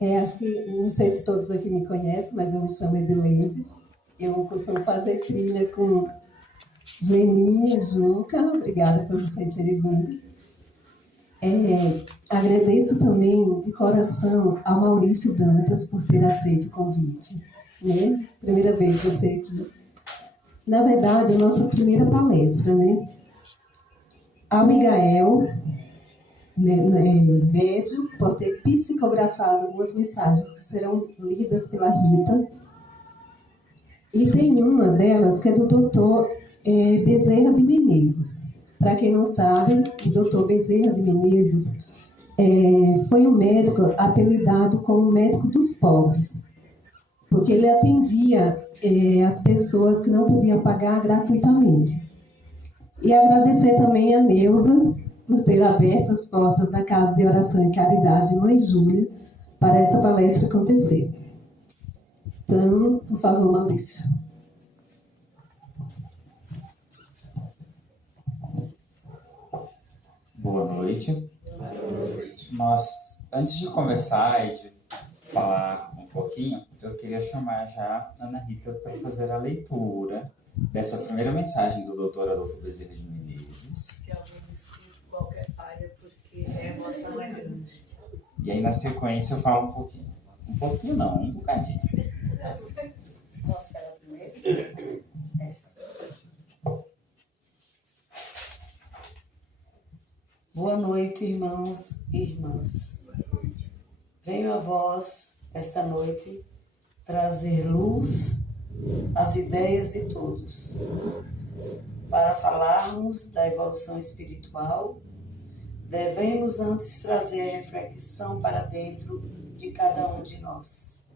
Acho que, não sei se todos aqui me conhecem, mas eu me chamo Edileide. Eu costumo fazer trilha com Geninho, Juca. Obrigada por vocês terem vindo. Agradeço também de coração ao Maurício Dantas por ter aceito o convite. Né? Primeira vez você aqui. Na verdade, é a nossa primeira palestra, né? Abigail, médium, por ter psicografado algumas mensagens que serão lidas pela Rita. E tem uma delas que é do Dr. Bezerra de Menezes. Para quem não sabe, o Dr. Bezerra de Menezes foi um médico apelidado como médico dos pobres, porque ele atendia as pessoas que não podiam pagar gratuitamente. E agradecer também a Neuza por ter aberto as portas da Casa de Oração e Caridade Mãe Júlia para essa palestra acontecer. Então, por favor, Maurício. Boa noite. Nós, antes de conversar e de falar um pouquinho, eu queria chamar já a Ana Rita para fazer a leitura dessa primeira mensagem do Dr. Adolfo Bezerra de Menezes. Que alguém desculpe qualquer falha, porque a emoção é grande. E aí, na sequência, eu falo um pouquinho. Um pouquinho não, um bocadinho. Nossa, era primeiro? Essa. Boa noite, irmãos e irmãs. Venho a vós, esta noite, trazer luz às ideias de todos, para falarmos da evolução espiritual. Devemos antes trazer a reflexão para dentro de cada um de nós.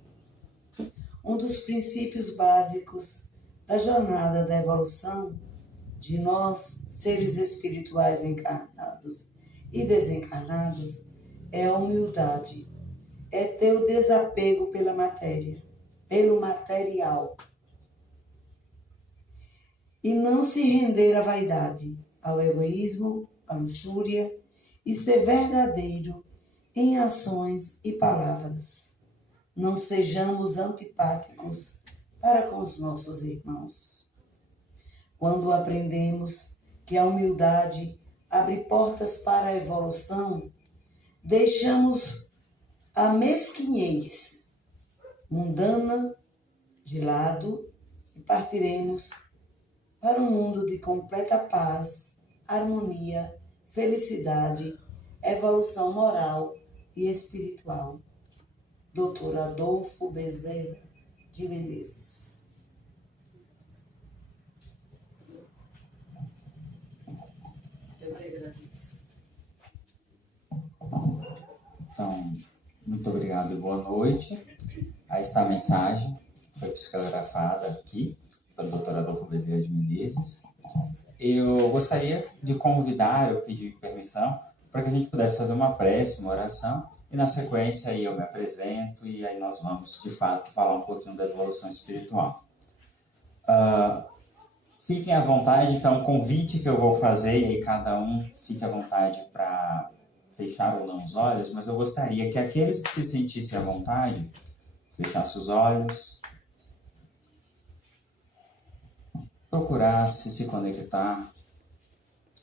Um dos princípios básicos da jornada da evolução de nós, seres espirituais encarnados e desencarnados, é a humildade, é ter o desapego pela matéria, pelo material, e não se render à vaidade, ao egoísmo, à luxúria, e ser verdadeiro em ações e palavras. Não sejamos antipáticos para com os nossos irmãos. Quando aprendemos que a humildade abre portas para a evolução, deixamos a mesquinhez mundana de lado e partiremos para um mundo de completa paz, harmonia, felicidade, evolução moral e espiritual. Dr. Adolfo Bezerra de Menezes. Eu que agradeço. Então, muito obrigado e boa noite. Aí está a mensagem, foi psicografada aqui pelo Dr. Adolfo Bezerra de Menezes. Eu gostaria de convidar, eu pedir permissão, para que a gente pudesse fazer uma prece, uma oração, e na sequência aí eu me apresento e aí nós vamos, de fato, falar um pouquinho da evolução espiritual. Fiquem à vontade, então, o convite que eu vou fazer, e aí cada um fique à vontade para fechar ou não os olhos, mas eu gostaria que aqueles que se sentissem à vontade, fechassem os olhos, procurasse se conectar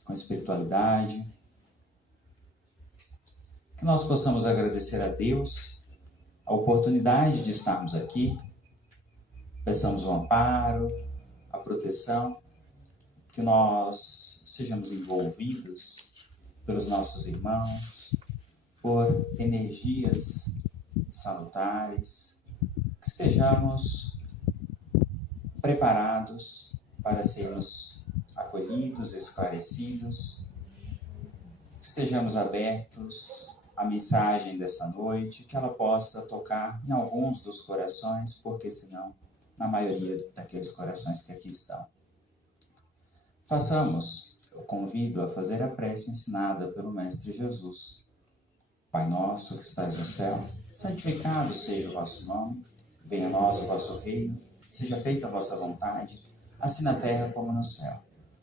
com a espiritualidade, que nós possamos agradecer a Deus a oportunidade de estarmos aqui, peçamos o amparo, a proteção, que nós sejamos envolvidos pelos nossos irmãos, por energias salutares, que estejamos preparados para sermos acolhidos, esclarecidos, que estejamos abertos à mensagem dessa noite, que ela possa tocar em alguns dos corações, porque senão na maioria daqueles corações que aqui estão. Façamos, eu convido a fazer a prece ensinada pelo Mestre Jesus. Pai nosso que estais no céu, santificado seja o vosso nome, venha a nós o vosso reino, seja feita a vossa vontade, assim na terra como no céu.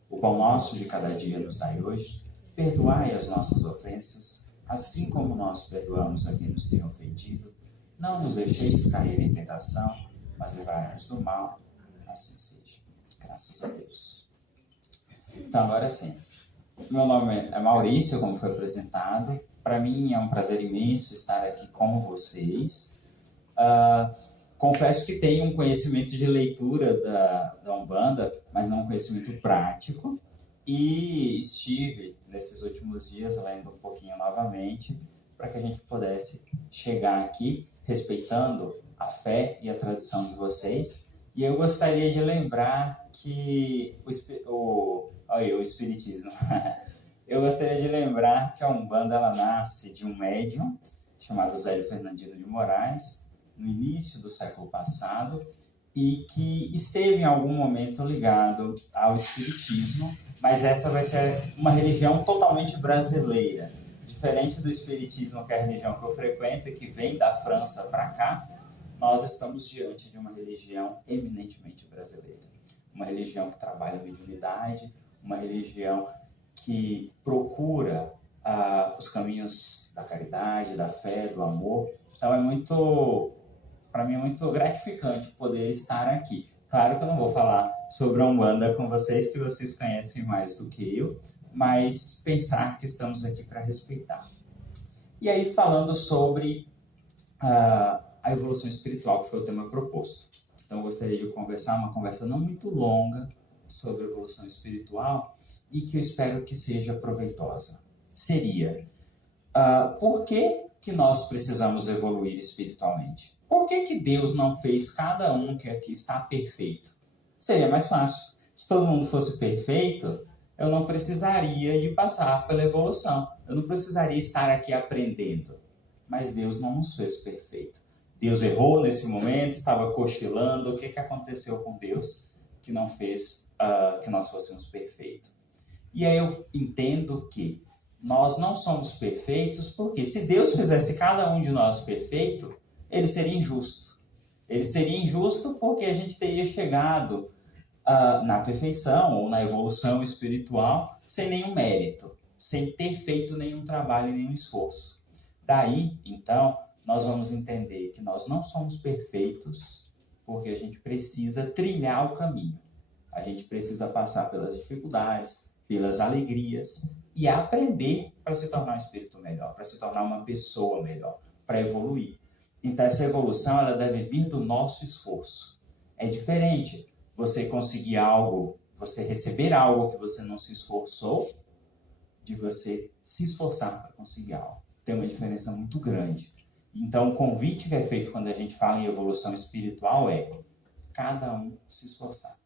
O pão nosso de cada dia nos dai hoje, perdoai as nossas ofensas, assim como nós perdoamos a quem nos tem ofendido, Não nos deixeis cair em tentação, mas livrai-nos do mal. Assim seja. Graças a Deus. Então, agora sim. Meu nome é Maurício, como foi apresentado. Para mim é um prazer imenso estar aqui com vocês. Confesso que tenho um conhecimento de leitura da Umbanda, mas não um conhecimento prático. E estive, nesses últimos dias, lendo um pouquinho novamente, para que a gente pudesse chegar aqui respeitando a fé e a tradição de vocês. E eu gostaria de lembrar que o Espiritismo. Eu gostaria de lembrar que a Umbanda ela nasce de um médium chamado Zélio Fernandino de Moraes, no início do século passado, e que esteve em algum momento ligado ao Espiritismo, mas essa vai ser uma religião totalmente brasileira. Diferente do Espiritismo, que é a religião que eu frequento, que vem da França para cá, nós estamos diante de uma religião eminentemente brasileira. Uma religião que trabalha a mediunidade, uma religião que procura os caminhos da caridade, da fé, do amor. Então para mim é muito gratificante poder estar aqui. Claro que eu não vou falar sobre a Umbanda com vocês, que vocês conhecem mais do que eu, mas pensar que estamos aqui para respeitar. E aí, falando sobre a evolução espiritual, que foi o tema proposto. Então, eu gostaria de uma conversa não muito longa sobre a evolução espiritual e que eu espero que seja proveitosa. Seria, por que nós precisamos evoluir espiritualmente? Por que Deus não fez cada um que aqui está perfeito? Seria mais fácil. Se todo mundo fosse perfeito, eu não precisaria de passar pela evolução. Eu não precisaria estar aqui aprendendo. Mas Deus não nos fez perfeito. Deus errou nesse momento, estava cochilando. O que aconteceu com Deus que não fez que nós fôssemos perfeitos? E aí eu entendo que nós não somos perfeitos porque se Deus fizesse cada um de nós perfeito, ele seria injusto. Ele seria injusto porque a gente teria chegado na perfeição ou na evolução espiritual sem nenhum mérito, sem ter feito nenhum trabalho e nenhum esforço. Daí, então, nós vamos entender que nós não somos perfeitos porque a gente precisa trilhar o caminho. A gente precisa passar pelas dificuldades, pelas alegrias e aprender para se tornar um espírito melhor, para se tornar uma pessoa melhor, para evoluir. Então, essa evolução ela deve vir do nosso esforço. É diferente você conseguir algo, você receber algo que você não se esforçou, de você se esforçar para conseguir algo. Tem uma diferença muito grande. Então, o convite que é feito quando a gente fala em evolução espiritual é cada um se esforçar.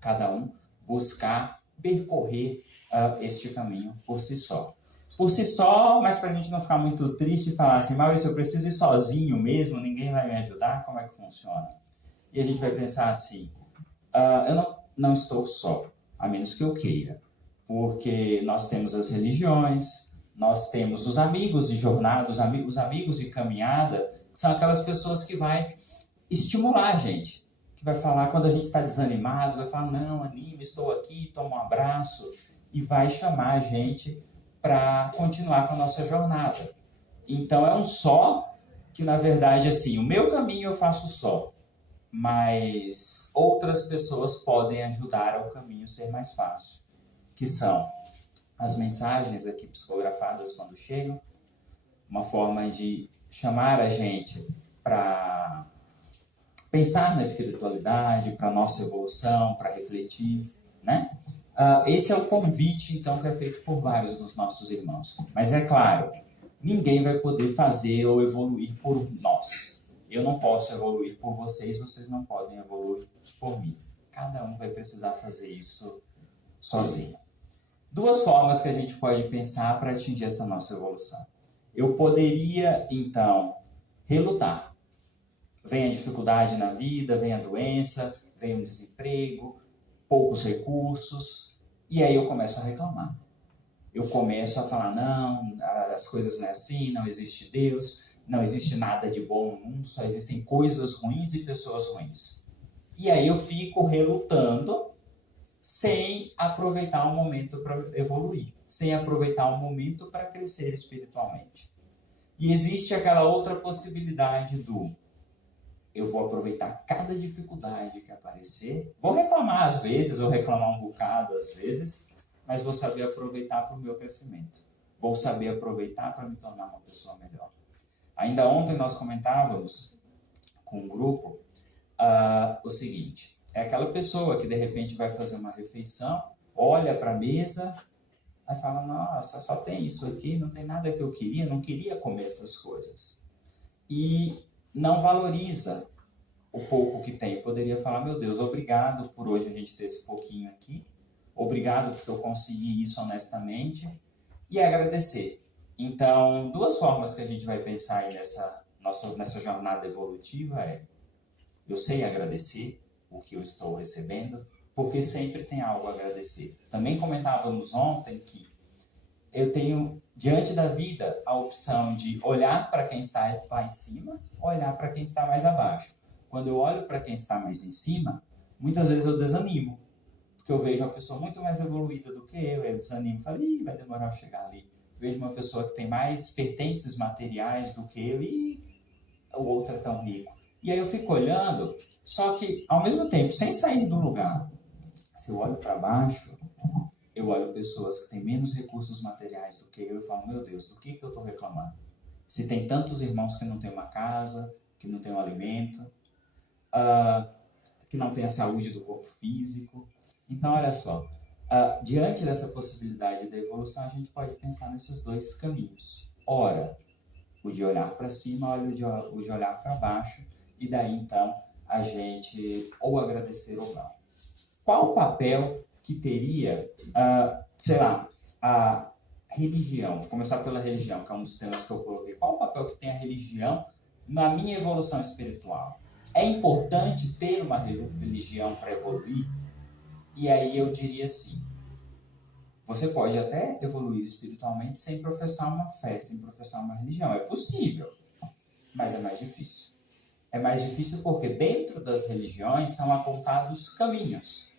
Cada um buscar percorrer este caminho por si só. Por si só, mas para a gente não ficar muito triste e falar assim, Maurício, eu preciso ir sozinho mesmo, ninguém vai me ajudar, como é que funciona? E a gente vai pensar assim, eu não estou só, a menos que eu queira, porque nós temos as religiões, nós temos os amigos de jornada, os amigos de caminhada, que são aquelas pessoas que vai estimular a gente, que vai falar quando a gente está desanimado, vai falar, não, anime, estou aqui, toma um abraço, e vai chamar a gente para continuar com a nossa jornada. Então, é um só que, na verdade, assim, o meu caminho eu faço só, mas outras pessoas podem ajudar ao caminho ser mais fácil, que são as mensagens aqui psicografadas quando chegam, uma forma de chamar a gente para pensar na espiritualidade, para a nossa evolução, para refletir, né? Esse é o convite, então, que é feito por vários dos nossos irmãos. Mas é claro, ninguém vai poder fazer ou evoluir por nós. Eu não posso evoluir por vocês, vocês não podem evoluir por mim. Cada um vai precisar fazer isso sozinho. Duas formas que a gente pode pensar para atingir essa nossa evolução. Eu poderia, então, relutar. Vem a dificuldade na vida, vem a doença, vem o desemprego, poucos recursos, e aí eu começo a reclamar. Eu começo a falar, não, as coisas não é assim, não existe Deus, não existe nada de bom no mundo, só existem coisas ruins e pessoas ruins. E aí eu fico relutando sem aproveitar o momento para evoluir, sem aproveitar o momento para crescer espiritualmente. E existe aquela outra possibilidade do eu vou aproveitar cada dificuldade que aparecer, vou reclamar às vezes, ou reclamar um bocado às vezes, mas vou saber aproveitar para o meu crescimento. Vou saber aproveitar para me tornar uma pessoa melhor. Ainda ontem nós comentávamos com um grupo o seguinte, é aquela pessoa que de repente vai fazer uma refeição, olha para a mesa, aí fala, nossa, só tem isso aqui, não tem nada que eu queria, não queria comer essas coisas. E não valoriza o pouco que tem. Poderia falar, meu Deus, obrigado por hoje a gente ter esse pouquinho aqui, obrigado porque eu consegui isso honestamente, e agradecer. Então, duas formas que a gente vai pensar aí nessa jornada evolutiva é, eu sei agradecer o que eu estou recebendo, porque sempre tem algo a agradecer. Também comentávamos ontem que eu tenho, diante da vida, a opção de olhar para quem está lá em cima, olhar para quem está mais abaixo. Quando eu olho para quem está mais em cima, muitas vezes eu desanimo, porque eu vejo uma pessoa muito mais evoluída do que eu desanimo, falo, vai demorar a chegar ali. Vejo uma pessoa que tem mais pertences materiais do que eu e o outro é tão rico. E aí eu fico olhando, só que ao mesmo tempo, sem sair do lugar, se eu olho para baixo, eu olho pessoas que têm menos recursos materiais do que eu e falo, meu Deus, do que eu estou reclamando? Se tem tantos irmãos que não têm uma casa, que não têm um alimento, que não têm a saúde do corpo físico. Então, olha só, diante dessa possibilidade da evolução, a gente pode pensar nesses dois caminhos. Ora, o de olhar para cima, ora o de olhar para baixo, e daí, então, a gente ou agradecer ou não. Qual o papel que teria, a religião? Vou começar pela religião, que é um dos temas que eu coloquei. Qual o papel que tem a religião na minha evolução espiritual? É importante ter uma religião para evoluir? E aí eu diria assim, você pode até evoluir espiritualmente sem professar uma fé, sem professar uma religião. É possível, mas é mais difícil. É mais difícil porque dentro das religiões são apontados caminhos.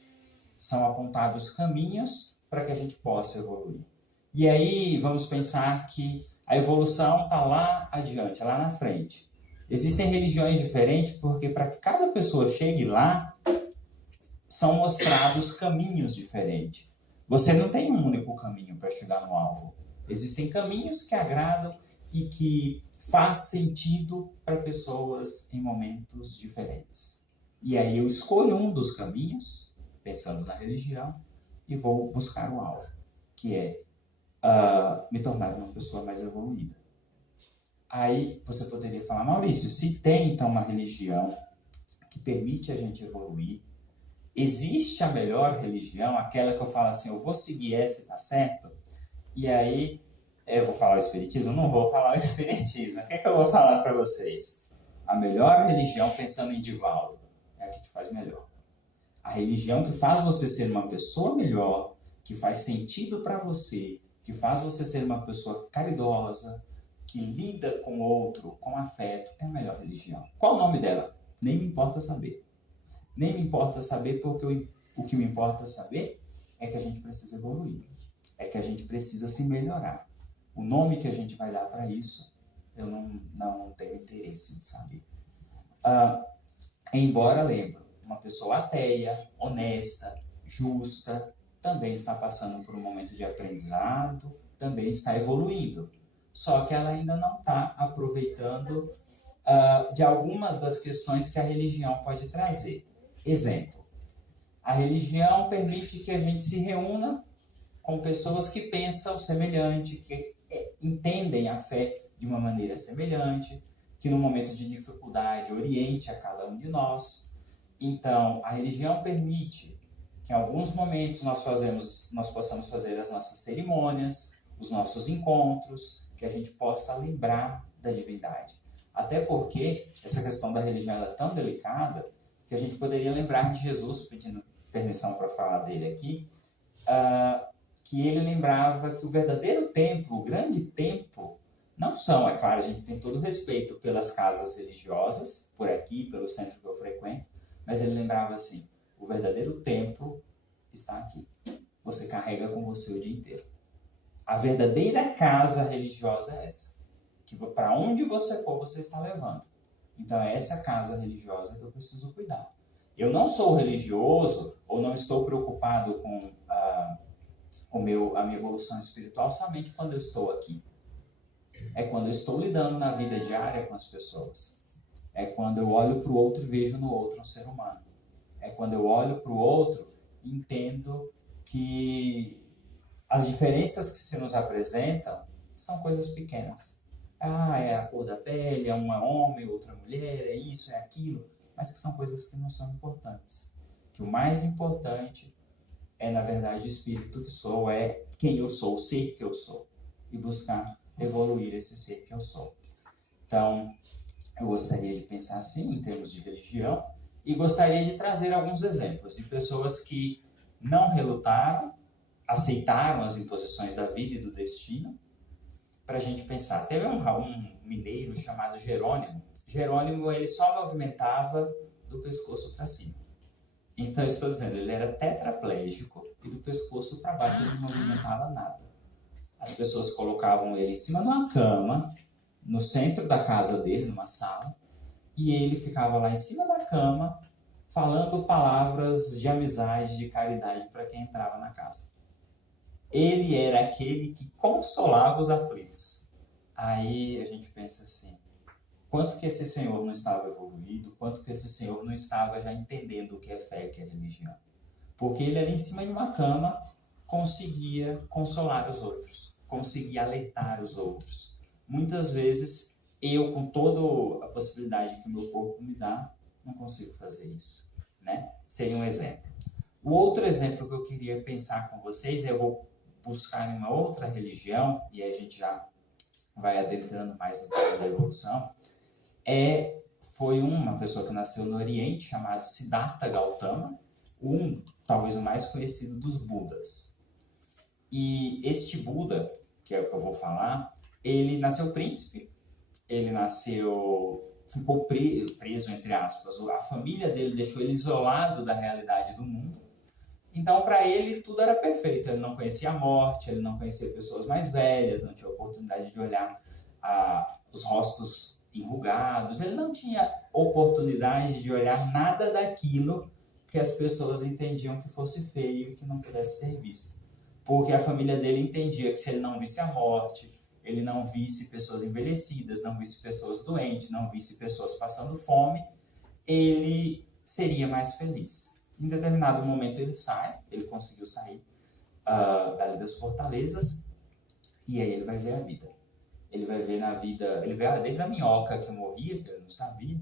São apontados caminhos para que a gente possa evoluir. E aí vamos pensar que a evolução está lá adiante, lá na frente. Existem religiões diferentes porque para que cada pessoa chegue lá, são mostrados caminhos diferentes. Você não tem um único caminho para chegar no alvo. Existem caminhos que agradam e que faz sentido para pessoas em momentos diferentes. E aí eu escolho um dos caminhos, pensando na religião, e vou buscar o alvo, que é me tornar uma pessoa mais evoluída. Aí você poderia falar, Maurício, se tem então uma religião que permite a gente evoluir, existe a melhor religião, aquela que eu falo assim, eu vou seguir essa e tá certo? E aí, eu vou falar o espiritismo? Não vou falar o espiritismo. O que eu vou falar para vocês? A melhor religião, pensando em Divaldo, é a que te faz melhor. A religião que faz você ser uma pessoa melhor, que faz sentido para você, que faz você ser uma pessoa caridosa, que lida com o outro, com afeto, é a melhor religião. Qual o nome dela? Nem me importa saber. Nem me importa saber, porque o que me importa saber é que a gente precisa evoluir. É que a gente precisa se melhorar. O nome que a gente vai dar para isso, eu não tenho interesse de saber. Embora, lembro, uma pessoa ateia, honesta, justa, também está passando por um momento de aprendizado, também está evoluindo. Só que ela ainda não está aproveitando de algumas das questões que a religião pode trazer. Exemplo, a religião permite que a gente se reúna com pessoas que pensam semelhante, que entendem a fé de uma maneira semelhante, que no momento de dificuldade oriente a cada um de nós. Então, a religião permite que em alguns momentos nós possamos fazer as nossas cerimônias, os nossos encontros, que a gente possa lembrar da divindade. Até porque essa questão da religião é tão delicada que a gente poderia lembrar de Jesus, pedindo permissão para falar dele aqui, que ele lembrava que o verdadeiro templo, o grande templo, não são, é claro, a gente tem todo o respeito pelas casas religiosas, por aqui, pelo centro que eu frequento, mas ele lembrava assim, o verdadeiro templo está aqui. Você carrega com você o dia inteiro. A verdadeira casa religiosa é essa, que para onde você for, você está levando. Então é essa casa religiosa que eu preciso cuidar. Eu não sou religioso ou não estou preocupado com a minha evolução espiritual somente quando eu estou aqui. É quando eu estou lidando na vida diária com as pessoas. É quando eu olho para o outro e vejo no outro um ser humano. É quando eu olho para o outro e entendo que as diferenças que se nos apresentam são coisas pequenas. É a cor da pele, é um homem, outra mulher, é isso, é aquilo. Mas que são coisas que não são importantes. Que o mais importante é, na verdade, o espírito que sou, é quem eu sou, o ser que eu sou. E buscar evoluir esse ser que eu sou. Então, eu gostaria de pensar assim, em termos de religião, e gostaria de trazer alguns exemplos de pessoas que não relutaram, aceitaram as imposições da vida e do destino, para a gente pensar. Teve um mineiro chamado Jerônimo. Jerônimo, ele só movimentava do pescoço para cima. Então, estou dizendo, ele era tetraplégico e do pescoço para baixo ele não movimentava nada. As pessoas colocavam ele em cima de uma cama, no centro da casa dele, numa sala, e ele ficava lá em cima da cama, falando palavras de amizade, de caridade para quem entrava na casa. Ele era aquele que consolava os aflitos. Aí a gente pensa assim, quanto que esse senhor não estava evoluído, quanto que esse senhor não estava já entendendo o que é fé, o que é religião. Porque ele ali em cima de uma cama conseguia consolar os outros, conseguia alertar os outros. Muitas vezes eu, com toda a possibilidade que o meu corpo me dá, não consigo fazer isso, né? Seria um exemplo. O outro exemplo que eu queria pensar com vocês, eu vou buscar em uma outra religião, e aí a gente já vai adentrando mais no tema da evolução, foi uma pessoa que nasceu no Oriente, chamado Siddhartha Gautama, talvez o mais conhecido dos Budas. E este Buda, que é o que eu vou falar, ele nasceu príncipe, ficou preso, entre aspas, a família dele deixou ele isolado da realidade do mundo. Então, para ele, tudo era perfeito. Ele não conhecia a morte, ele não conhecia pessoas mais velhas, não tinha oportunidade de olhar os rostos enrugados, ele não tinha oportunidade de olhar nada daquilo que as pessoas entendiam que fosse feio e que não pudesse ser visto. Porque a família dele entendia que se ele não visse a morte, ele não visse pessoas envelhecidas, não visse pessoas doentes, não visse pessoas passando fome, ele seria mais feliz. Em determinado momento ele conseguiu sair dali das fortalezas, e aí ele vai ver a vida. Ele vai ver na vida, ele vê desde a minhoca que morria, que ele não sabia,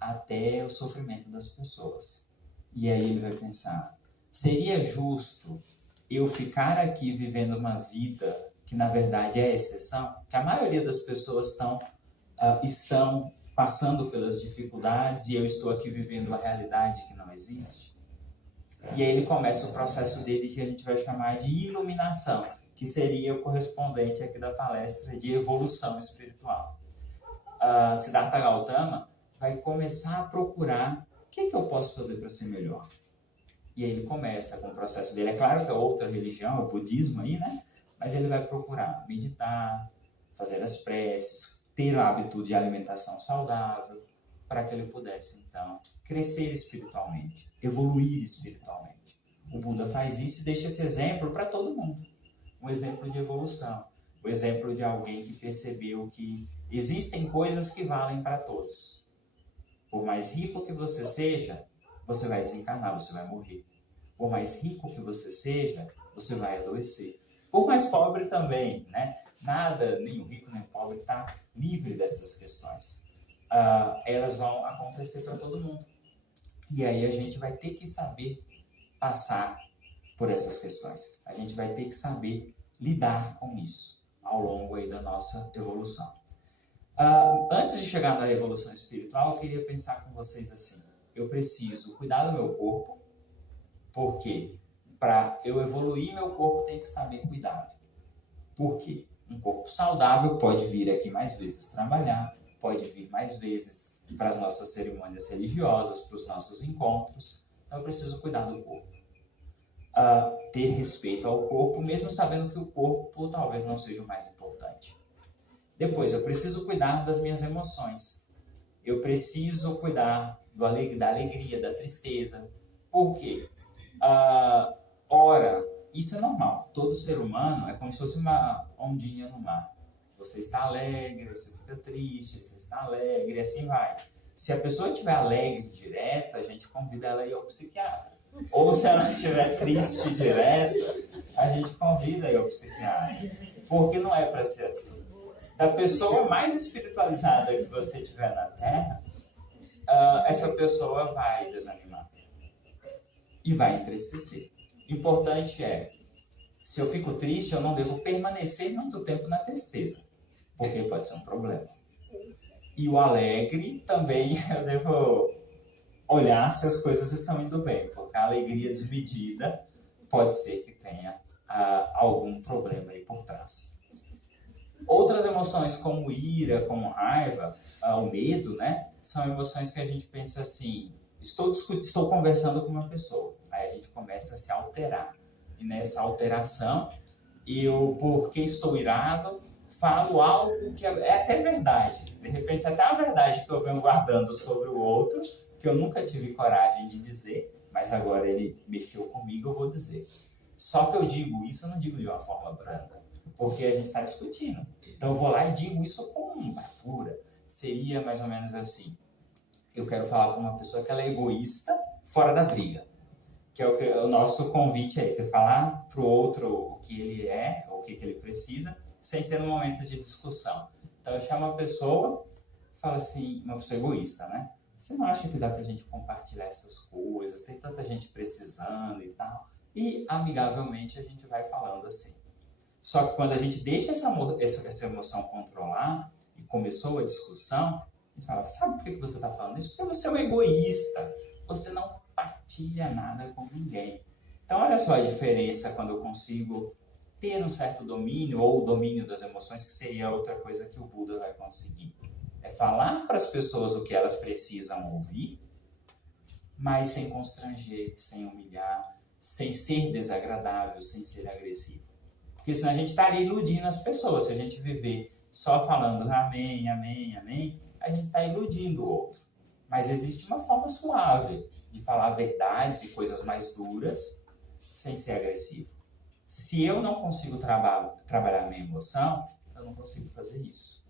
até o sofrimento das pessoas. E aí ele vai pensar, seria justo eu ficar aqui vivendo uma vida que na verdade é exceção? Que a maioria das pessoas estão passando pelas dificuldades e eu estou aqui vivendo uma realidade que não existe? E aí ele começa o processo dele que a gente vai chamar de iluminação, que seria o correspondente aqui da palestra de evolução espiritual. Siddhartha Gautama vai começar a procurar o que eu posso fazer para ser melhor. E aí ele começa com o processo dele. É claro que é outra religião, é o budismo aí, né? Mas ele vai procurar meditar, fazer as preces, ter o hábito de alimentação saudável, para que ele pudesse, então, crescer espiritualmente, evoluir espiritualmente. O Buda faz isso e deixa esse exemplo para todo mundo. Um exemplo de evolução. O exemplo de alguém que percebeu que existem coisas que valem para todos. Por mais rico que você seja, você vai desencarnar, você vai morrer. Por mais rico que você seja, você vai adoecer. Por mais pobre também, né? Nada, nem o rico nem o pobre está livre dessas questões. Elas vão acontecer para todo mundo. E aí a gente vai ter que saber passar por essas questões. A gente vai ter que saber lidar com isso ao longo aí da nossa evolução. Antes de chegar na evolução espiritual, eu queria pensar com vocês assim. Eu preciso cuidar do meu corpo, porque para eu evoluir, meu corpo tem que estar bem cuidado. Por quê? Um corpo saudável pode vir aqui mais vezes trabalhar, pode vir mais vezes para as nossas cerimônias religiosas, para os nossos encontros. Então eu preciso cuidar do corpo. Ter respeito ao corpo, mesmo sabendo que o corpo talvez não seja o mais importante. Depois, eu preciso cuidar das minhas emoções. Eu preciso cuidar da alegria, da tristeza. Por quê? Ora, isso é normal. Todo ser humano é como se fosse uma ondinha no mar. Você está alegre, você fica triste, você está alegre, e assim vai. Se a pessoa estiver alegre direto, a gente convida ela a ir ao psiquiatra. Ou se ela estiver triste direto, a gente convida a ir ao psiquiatra. Porque não é para ser assim. Da pessoa mais espiritualizada que você tiver na Terra, essa pessoa vai desanimar e vai entristecer. O importante é, se eu fico triste, eu não devo permanecer muito tempo na tristeza, porque pode ser um problema. E o alegre também eu devo olhar se as coisas estão indo bem, porque a alegria desmedida pode ser que tenha algum problema aí por trás. Outras emoções como ira, como raiva, o medo, né, são emoções que a gente pensa assim, estou conversando com uma pessoa, aí a gente começa a se alterar. E nessa alteração, eu, porque estou irado, falo algo que é até verdade. De repente, até a verdade que eu venho guardando sobre o outro, que eu nunca tive coragem de dizer, mas agora ele mexeu comigo, eu vou dizer. Só que eu digo isso, eu não digo de uma forma branda, porque a gente está discutindo. Então eu vou lá e digo isso com uma bravura. Seria mais ou menos assim. Eu quero falar com uma pessoa que ela é egoísta, fora da briga. Que é o nosso convite é você falar para o outro o que ele é, ou o que ele precisa, sem ser num momento de discussão. Então eu chamo a pessoa, falo assim, uma pessoa egoísta, né? Você não acha que dá pra gente compartilhar essas coisas? Tem tanta gente precisando e tal. E amigavelmente a gente vai falando assim. Só que quando a gente deixa essa emoção controlar e começou a discussão, a gente fala, sabe por que você está falando isso? Porque você é um egoísta. Você não partilha nada com ninguém. Então olha só a diferença quando eu consigo ter um certo domínio, ou o domínio das emoções, que seria outra coisa que o Buda vai conseguir. É falar para as pessoas o que elas precisam ouvir, mas sem constranger, sem humilhar, sem ser desagradável, sem ser agressivo. Porque senão a gente estaria iludindo as pessoas. Se a gente viver só falando amém, amém, amém, a gente está iludindo o outro. Mas existe uma forma suave de falar verdades e coisas mais duras sem ser agressivo. Se eu não consigo trabalhar minha emoção, eu não consigo fazer isso.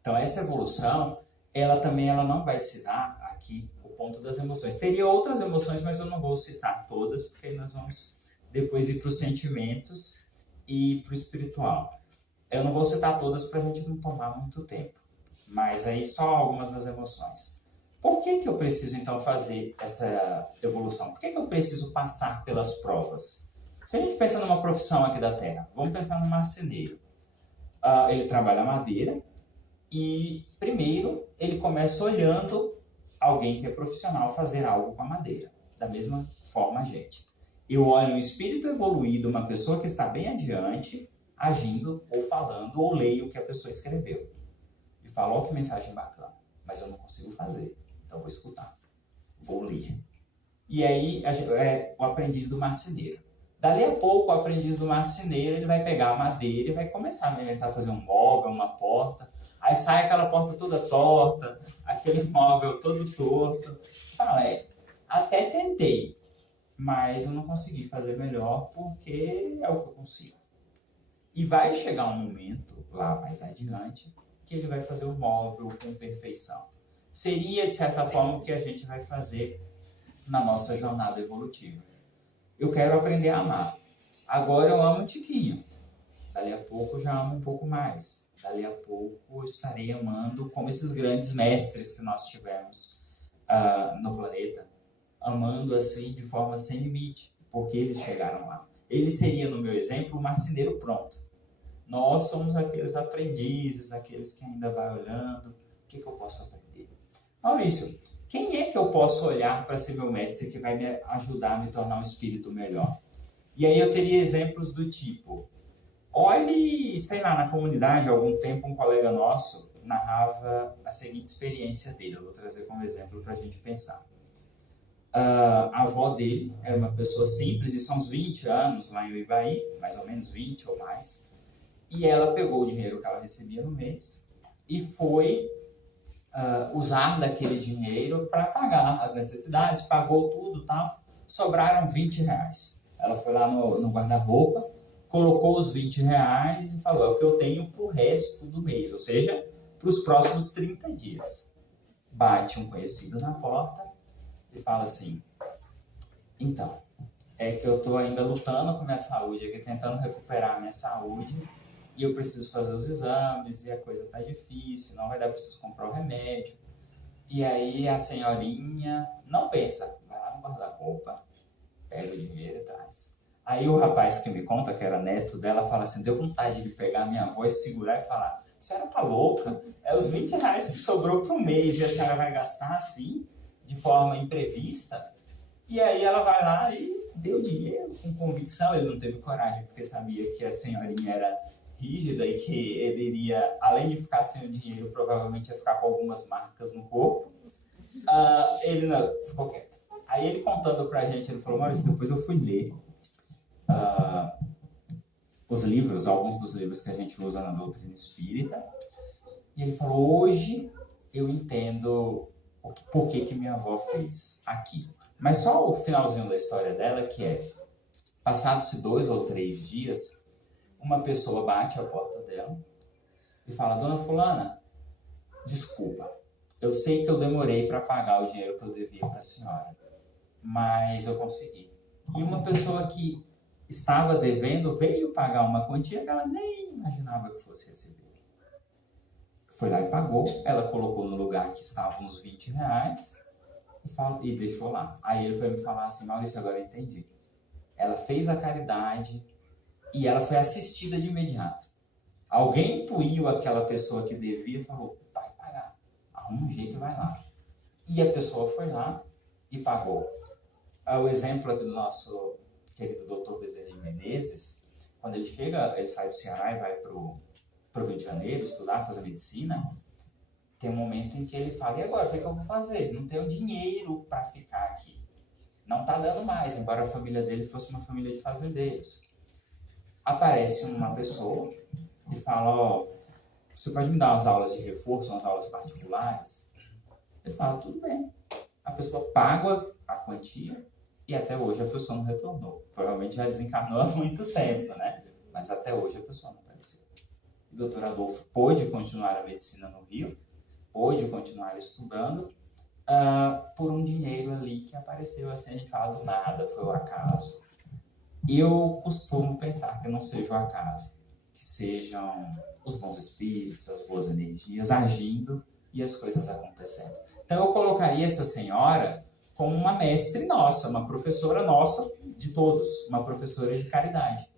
Então essa evolução, ela não vai se dar aqui o ponto das emoções. Teria outras emoções, mas eu não vou citar todas, porque aí nós vamos depois ir para os sentimentos e para o espiritual. Eu não vou citar todas para a gente não tomar muito tempo, mas aí só algumas das emoções. Por que eu preciso então fazer essa evolução? Por que eu preciso passar pelas provas? Se a gente pensa numa profissão aqui da Terra, vamos pensar no marceneiro. Ele trabalha madeira e, primeiro, ele começa olhando alguém que é profissional fazer algo com a madeira. Da mesma forma, gente. Eu olho um espírito evoluído, uma pessoa que está bem adiante, agindo, ou falando, ou leio o que a pessoa escreveu. E falo, ó, que mensagem bacana, mas eu não consigo fazer. Então eu vou escutar, vou ler. E aí é o aprendiz do marceneiro. Dali a pouco, o aprendiz do marceneiro, ele vai pegar a madeira e vai começar a tentar fazer um móvel, uma porta. Aí sai aquela porta toda torta, aquele móvel todo torto. Fala, até tentei, mas eu não consegui fazer melhor porque é o que eu consigo. E vai chegar um momento, lá mais adiante, que ele vai fazer o móvel com perfeição. Seria, de certa forma, o que a gente vai fazer na nossa jornada evolutiva. Eu quero aprender a amar. Agora eu amo um tiquinho. Dali a pouco eu já amo um pouco mais. Dali a pouco eu estarei amando como esses grandes mestres que nós tivemos no planeta. Amando assim de forma sem limite, porque eles chegaram lá. Ele seria, no meu exemplo, o marceneiro pronto. Nós somos aqueles aprendizes, aqueles que ainda vai olhando. O que eu posso aprender? Maurício, quem é que eu posso olhar para ser meu mestre que vai me ajudar a me tornar um espírito melhor? E aí eu teria exemplos do tipo, olhe, sei lá, na comunidade, há algum tempo um colega nosso narrava a seguinte experiência dele. Eu vou trazer como exemplo para a gente pensar. A avó dele era uma pessoa simples, isso há uns 20 anos lá em Uibaí, mais ou menos 20 ou mais. E ela pegou o dinheiro que ela recebia no mês e foi usar daquele dinheiro para pagar as necessidades, pagou tudo e tal, sobraram R$ 20. Ela foi lá no guarda-roupa, colocou os R$ 20 e falou, é o que eu tenho para o resto do mês, ou seja, para os próximos 30 dias. Bate um conhecido na porta e fala assim, então, é que eu estou ainda lutando com minha saúde, aqui tentando recuperar a minha saúde, e eu preciso fazer os exames, e a coisa está difícil, não vai dar, preciso comprar o remédio. E aí a senhorinha não pensa, vai lá no guarda-roupa, pega o dinheiro e traz. Aí o rapaz que me conta, que era neto dela, fala assim, deu vontade de pegar a minha avó e segurar e falar, a senhora tá louca? É os R$ 20 que sobrou pro mês e a senhora vai gastar assim, de forma imprevista? E aí ela vai lá e deu dinheiro com convicção. Ele não teve coragem, porque sabia que a senhorinha era rígida e que ele iria, além de ficar sem o dinheiro, provavelmente ia ficar com algumas marcas no corpo. Ele não, ficou quieto. Aí ele contando pra gente, ele falou, Maurício, depois eu fui ler os livros, alguns dos livros que a gente usa na doutrina espírita, e ele falou, hoje eu entendo por que minha avó fez aquilo. Mas só o finalzinho da história dela, que é, passados-se 2 ou 3 dias, uma pessoa bate à porta dela e fala, dona fulana, desculpa, eu sei que eu demorei para pagar o dinheiro que eu devia para a senhora, mas eu consegui. E uma pessoa que estava devendo veio pagar uma quantia que ela nem imaginava que fosse receber. Foi lá e pagou, ela colocou no lugar que estavam os R$ 20 e deixou lá. Aí ele foi me falar assim, Maurício, agora eu entendi. Ela fez a caridade e ela foi assistida de imediato. Alguém intuiu aquela pessoa que devia e falou, vai pagar, arruma um jeito e vai lá. E a pessoa foi lá e pagou. O exemplo aqui do nosso querido Dr. Bezerra de Menezes, quando ele chega, ele sai do Ceará e vai para o Rio de Janeiro estudar, fazer medicina, tem um momento em que ele fala, e agora, o que eu vou fazer? Não tenho dinheiro para ficar aqui. Não está dando mais, embora a família dele fosse uma família de fazendeiros. Aparece uma pessoa e fala, você pode me dar umas aulas de reforço, umas aulas particulares? Ele fala, tudo bem. A pessoa paga a quantia e até hoje a pessoa não retornou. Provavelmente já desencarnou há muito tempo, né? Mas até hoje a pessoa não apareceu. O doutor Adolfo pôde continuar a medicina no Rio, pôde continuar estudando por um dinheiro ali que apareceu assim, a gente fala do nada, foi o acaso. Eu costumo pensar que não seja o acaso, que sejam os bons espíritos, as boas energias agindo e as coisas acontecendo. Então eu colocaria essa senhora como uma mestre nossa, uma professora nossa de todos, uma professora de caridade.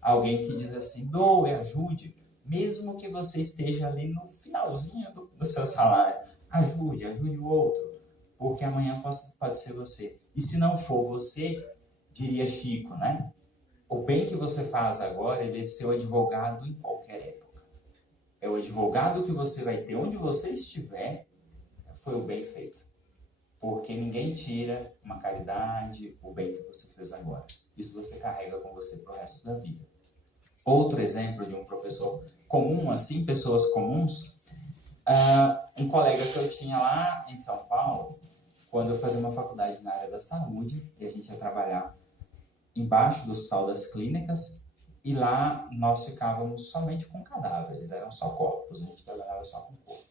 Alguém que diz assim, doe, ajude, mesmo que você esteja ali no finalzinho do seu salário. Ajude o outro, porque amanhã pode ser você. E se não for você, diria Chico, né? O bem que você faz agora, ele é seu advogado em qualquer época. É o advogado que você vai ter onde você estiver, foi o bem feito. Porque ninguém tira uma caridade, o bem que você fez agora. Isso você carrega com você pro resto da vida. Outro exemplo de um professor comum, assim, pessoas comuns, um colega que eu tinha lá em São Paulo, quando eu fazia uma faculdade na área da saúde, e a gente ia trabalhar embaixo do Hospital das Clínicas, e lá nós ficávamos somente com cadáveres, eram só corpos, a gente trabalhava só com corpo.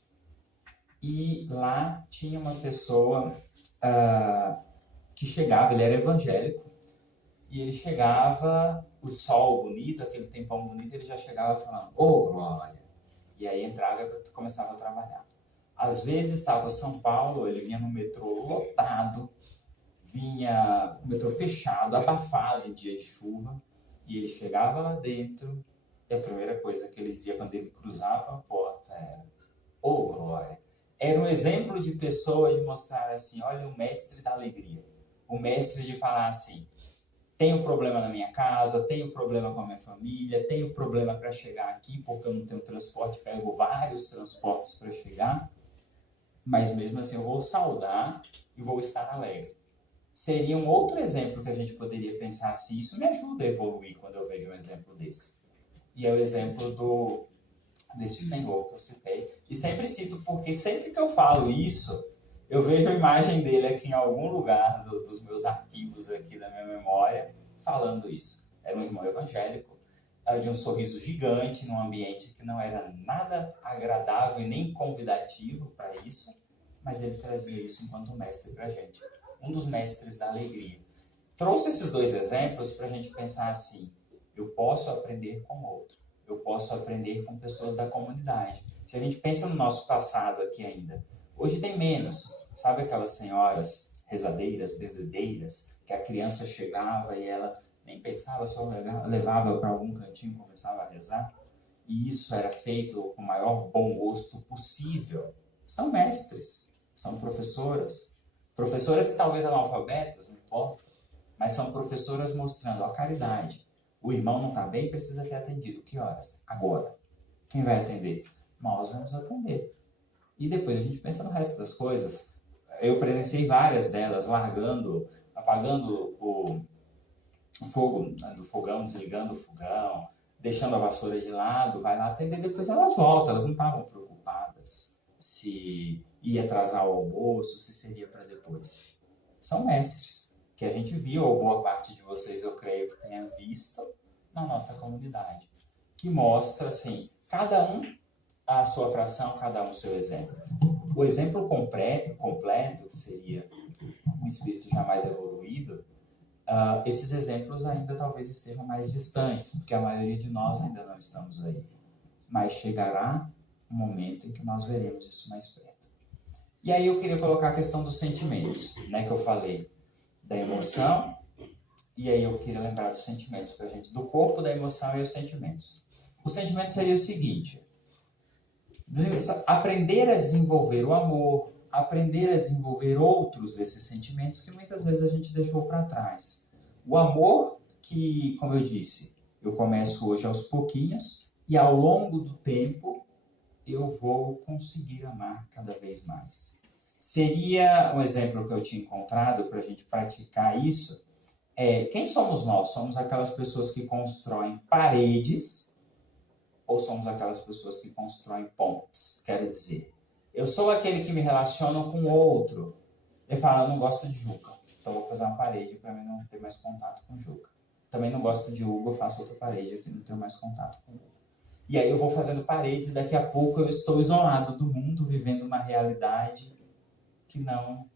E lá tinha uma pessoa que chegava, ele era evangélico, e ele chegava, o sol bonito, aquele tempão bonito, ele já chegava falando, ô glória! E aí entrava e começava a trabalhar. Às vezes estava São Paulo, ele vinha no metrô lotado, vinha o metrô fechado, abafado em dia de chuva, e ele chegava lá dentro, e a primeira coisa que ele dizia quando ele cruzava a porta era, ô glória! Era um exemplo de pessoa de mostrar assim, olha o mestre da alegria, o mestre de falar assim, tenho problema na minha casa, tenho problema com a minha família, tenho problema para chegar aqui porque eu não tenho transporte, pego vários transportes para chegar, mas mesmo assim eu vou saudar e vou estar alegre. Seria um outro exemplo que a gente poderia pensar assim, isso me ajuda a evoluir quando eu vejo um exemplo desse. E é o exemplo desse senhor que eu citei. E sempre cito porque sempre que eu falo isso, eu vejo a imagem dele aqui em algum lugar dos meus arquivos aqui da minha memória, falando isso. Era um irmão evangélico, de um sorriso gigante, num ambiente que não era nada agradável e nem convidativo para isso, mas ele trazia isso enquanto mestre para a gente. Um dos mestres da alegria. Trouxe esses dois exemplos para a gente pensar assim: eu posso aprender com outro, eu posso aprender com pessoas da comunidade. Se a gente pensa no nosso passado aqui ainda, hoje tem menos. Sabe aquelas senhoras rezadeiras, benzedeiras, que a criança chegava e ela nem pensava, só levava para algum cantinho e começava a rezar? E isso era feito com o maior bom gosto possível. São mestres, são professoras que talvez analfabetas, não importa, mas são professoras mostrando a caridade. O irmão não está bem, precisa ser atendido. Que horas? Agora. Quem vai atender? Nós vamos atender. E depois a gente pensa no resto das coisas. Eu presenciei várias delas apagando o fogo do fogão, desligando o fogão, deixando a vassoura de lado, vai lá atender, depois elas voltam. Elas não estavam preocupadas se ia atrasar o almoço, se seria para depois. São mestres que a gente viu, ou boa parte de vocês, eu creio que tenha visto, na nossa comunidade, que mostra, assim, cada um a sua fração, cada um o seu exemplo. O exemplo completo, que seria um espírito jamais evoluído, esses exemplos ainda talvez estejam mais distantes, porque a maioria de nós ainda não estamos aí. Mas chegará um momento em que nós veremos isso mais perto. E aí eu queria colocar a questão dos sentimentos, né, que eu falei da emoção, e aí eu queria lembrar dos sentimentos para a gente, do corpo, da emoção e os sentimentos. O sentimento seria o seguinte: aprender a desenvolver o amor, aprender a desenvolver outros desses sentimentos que muitas vezes a gente deixou para trás. O amor que, como eu disse, eu começo hoje aos pouquinhos e ao longo do tempo eu vou conseguir amar cada vez mais. Seria um exemplo que eu tinha encontrado para a gente praticar isso. Quem somos nós? Somos aquelas pessoas que constroem paredes ou somos aquelas pessoas que constroem pontes? Quero dizer, eu sou aquele que me relaciono com outro. Ele fala: eu não gosto de Juca, então vou fazer uma parede para mim não ter mais contato com Juca. Também não gosto de Hugo, eu faço outra parede aqui, não tenho mais contato com Hugo. E aí eu vou fazendo paredes e daqui a pouco eu estou isolado do mundo, vivendo uma realidade que não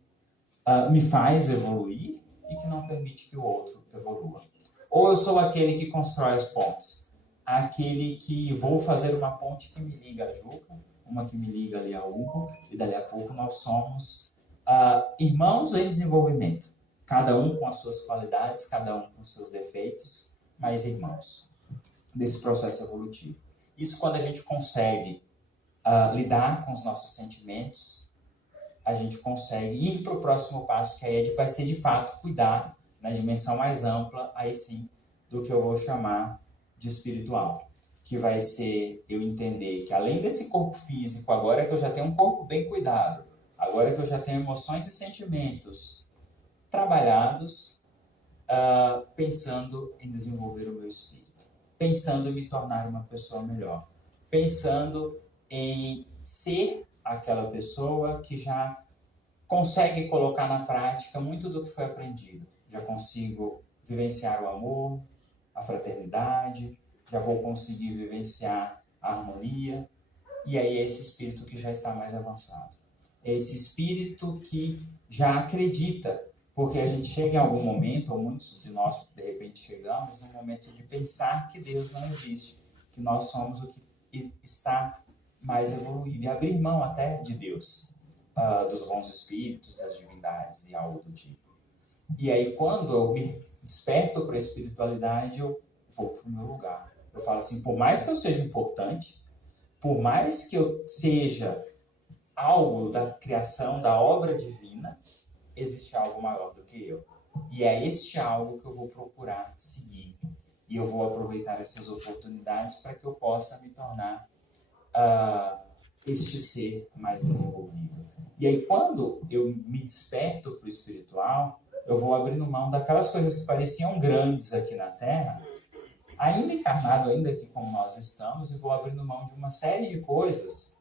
me faz evoluir e que não permite que o outro evolua. Ou eu sou aquele que constrói as pontes, aquele que vou fazer uma ponte que me liga a Juca, uma que me liga ali a Hugo, e dali a pouco nós somos irmãos em desenvolvimento, cada um com as suas qualidades, cada um com os seus defeitos, mas irmãos, desse processo evolutivo. Isso quando a gente consegue lidar com os nossos sentimentos, a gente consegue ir para o próximo passo, que aí vai ser de fato cuidar na dimensão mais ampla, aí sim, do que eu vou chamar de espiritual, que vai ser eu entender que além desse corpo físico, agora que eu já tenho um corpo bem cuidado, agora que eu já tenho emoções e sentimentos trabalhados, pensando em desenvolver o meu espírito, pensando em me tornar uma pessoa melhor, pensando em ser aquela pessoa que já consegue colocar na prática muito do que foi aprendido. Já consigo vivenciar o amor, a fraternidade, já vou conseguir vivenciar a harmonia, e aí é esse espírito que já está mais avançado. É esse espírito que já acredita, porque a gente chega em algum momento, ou muitos de nós de repente chegamos, no momento de pensar que Deus não existe, que nós somos o que está mais evoluído, e abrir mão até de Deus, dos bons espíritos, das divindades e algo do tipo. E aí quando eu me desperto para a espiritualidade, eu vou para o meu lugar. Eu falo assim, por mais que eu seja importante, por mais que eu seja algo da criação, da obra divina, existe algo maior do que eu. E é este algo que eu vou procurar seguir. E eu vou aproveitar essas oportunidades para que eu possa me tornar este ser mais desenvolvido. E aí, quando eu me desperto para o espiritual, eu vou abrindo mão daquelas coisas que pareciam grandes aqui na Terra ainda encarnado, ainda aqui como nós estamos, e vou abrindo mão de uma série de coisas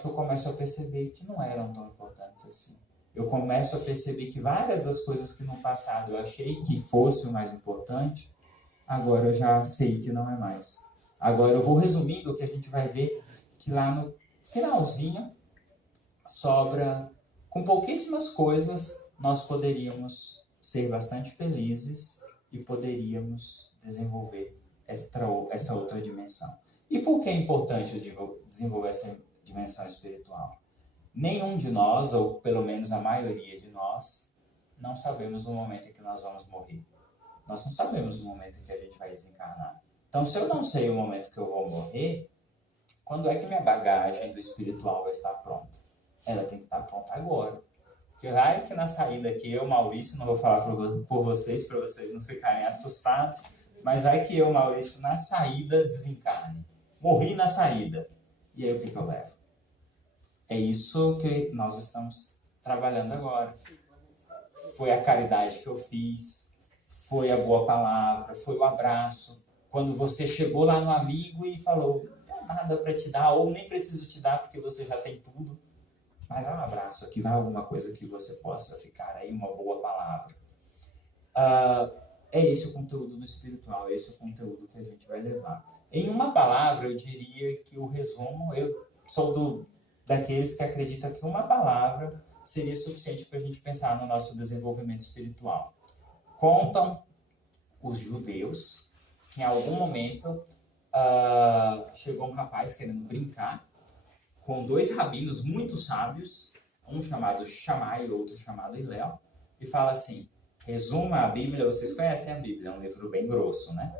que eu começo a perceber que não eram tão importantes assim. Eu começo a perceber que várias das coisas que no passado eu achei que fosse o mais importante, agora eu já sei que não é mais. Agora eu vou resumindo, que a gente vai ver que lá no finalzinho sobra, com pouquíssimas coisas, nós poderíamos ser bastante felizes e poderíamos desenvolver essa outra dimensão. E por que é importante eu desenvolver essa dimensão espiritual? Nenhum de nós, ou pelo menos a maioria de nós, não sabemos o momento em que nós vamos morrer. Nós não sabemos o momento em que a gente vai desencarnar. Então, se eu não sei o momento que eu vou morrer, quando é que minha bagagem do espiritual vai estar pronta? Ela tem que estar pronta agora. Porque vai que na saída aqui, eu, Maurício, não vou falar por vocês, para vocês não ficarem assustados, mas vai que eu, Maurício, na saída desencarne. Morri na saída. E aí o que eu levo? É isso que nós estamos trabalhando agora. Foi a caridade que eu fiz, foi a boa palavra, foi o abraço. Quando você chegou lá no amigo e falou, não tem nada para te dar, ou nem preciso te dar porque você já tem tudo. Mas vai um abraço aqui, vai alguma coisa que você possa ficar aí, uma boa palavra. É esse o conteúdo do espiritual, é esse o conteúdo que a gente vai levar. Em uma palavra, eu diria que o resumo, eu sou daqueles que acreditam que uma palavra seria suficiente para a gente pensar no nosso desenvolvimento espiritual. Contam os judeus que em algum momento chegou um rapaz querendo brincar com dois rabinos muito sábios, um chamado Shammai e outro chamado Hillel, e fala assim, resuma a Bíblia, vocês conhecem a Bíblia, é um livro bem grosso, né?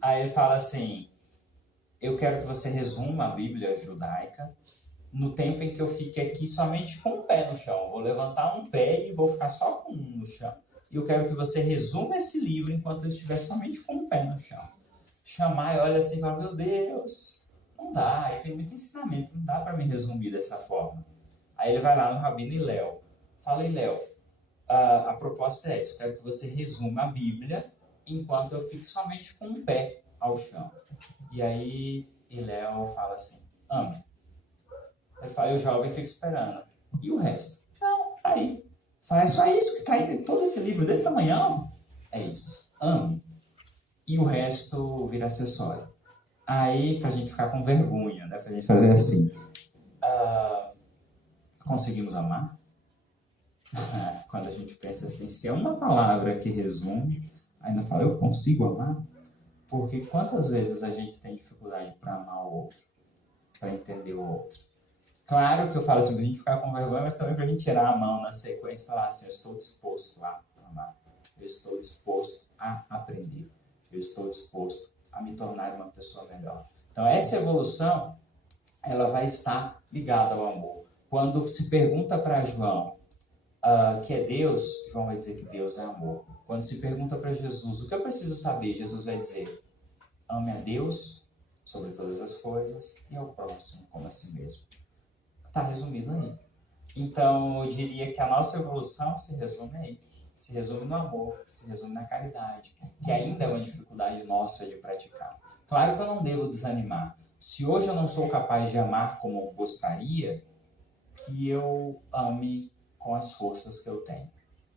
Aí ele fala assim, eu quero que você resuma a Bíblia judaica no tempo em que eu fique aqui somente com um pé no chão. Eu vou levantar um pé e vou ficar só com um no chão. E eu quero que você resuma esse livro enquanto eu estiver somente com um pé no chão. Shammai olha assim e fala, meu Deus, não dá, aí tem muito ensinamento, não dá para me resumir dessa forma. Aí ele vai lá no Rabino Hillel, fala, Hillel, a proposta é essa, eu quero que você resuma a Bíblia enquanto eu fique somente com um pé ao chão. E aí Hillel fala assim, ame. Ele fala, e o jovem fica esperando. E o resto? Não, tá aí. Fala, é só isso que está aí em todo esse livro desse tamanhão? É isso, ame. E o resto vira acessório. Aí, pra gente ficar com vergonha, né? Pra gente fazer assim. Conseguimos amar? Quando a gente pensa assim, se é uma palavra que resume, ainda fala, eu consigo amar? Porque quantas vezes a gente tem dificuldade para amar o outro, para entender o outro? Claro que eu falo assim, pra gente ficar com vergonha, mas também pra gente tirar a mão na sequência e falar assim, eu estou disposto a amar, eu estou disposto a aprender, eu estou disposto a me tornar uma pessoa melhor. Então essa evolução, ela vai estar ligada ao amor. Quando se pergunta para João que é Deus, João vai dizer que Deus é amor. Quando se pergunta para Jesus, o que eu preciso saber? Jesus vai dizer, ame a Deus sobre todas as coisas e ao próximo como a si mesmo. Está resumido aí. Então, eu diria que a nossa evolução se resume aí. Se resume no amor, se resume na caridade, que ainda é uma dificuldade nossa de praticar. Claro que eu não devo desanimar. Se hoje eu não sou capaz de amar como eu gostaria, que eu ame com as forças que eu tenho.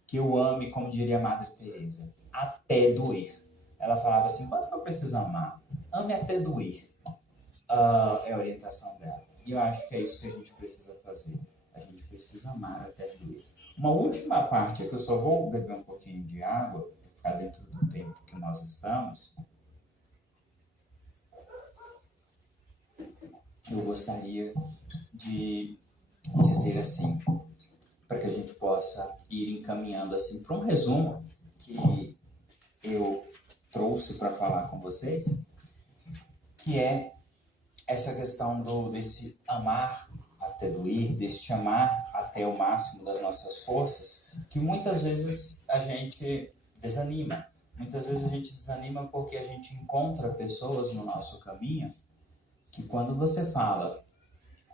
Que eu ame, como diria a Madre Teresa, até doer. Ela falava assim, quanto que eu preciso amar? Ame até doer. É a orientação dela. E eu acho que é isso que a gente precisa fazer. A gente precisa amar até doer. Uma última parte, é que eu só vou beber um pouquinho de água, para ficar dentro do tempo que nós estamos. Eu gostaria de dizer assim, para que a gente possa ir encaminhando assim para um resumo que eu trouxe para falar com vocês, que é essa questão desse amar até doer, desse amar até o máximo das nossas forças, que muitas vezes a gente desanima. Muitas vezes a gente desanima porque a gente encontra pessoas no nosso caminho que quando você fala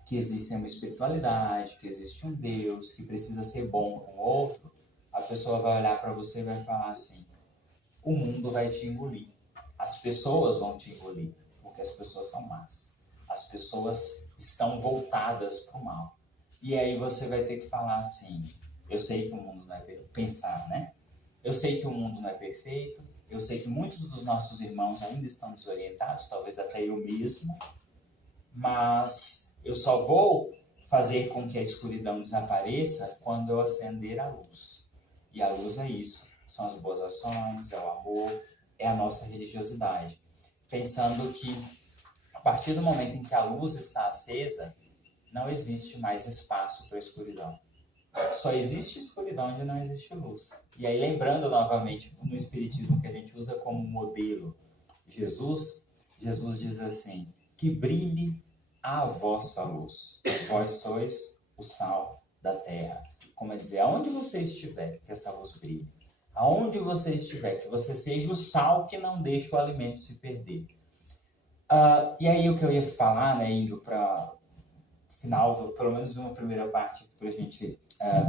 que existe uma espiritualidade, que existe um Deus, que precisa ser bom com o outro, a pessoa vai olhar para você e vai falar assim, o mundo vai te engolir. As pessoas vão te engolir, porque as pessoas são más. As pessoas estão voltadas para o mal. E aí você vai ter que falar assim, eu sei que o mundo não é perfeito, pensar, né? Eu sei que o mundo não é perfeito, eu sei que muitos dos nossos irmãos ainda estão desorientados, talvez até eu mesmo, mas eu só vou fazer com que a escuridão desapareça quando eu acender a luz. E a luz é isso, são as boas ações, é o amor, é a nossa religiosidade. Pensando que a partir do momento em que a luz está acesa, não existe mais espaço para a escuridão. Só existe escuridão onde não existe luz. E aí, lembrando novamente, no Espiritismo que a gente usa como modelo Jesus diz assim, que brilhe a vossa luz. Vós sois o sal da terra. Como é dizer, aonde você estiver, que essa luz brilhe. Aonde você estiver, que você seja o sal que não deixa o alimento se perder. E aí o que eu ia falar, né, indo para o final, pelo menos de uma primeira parte, para a gente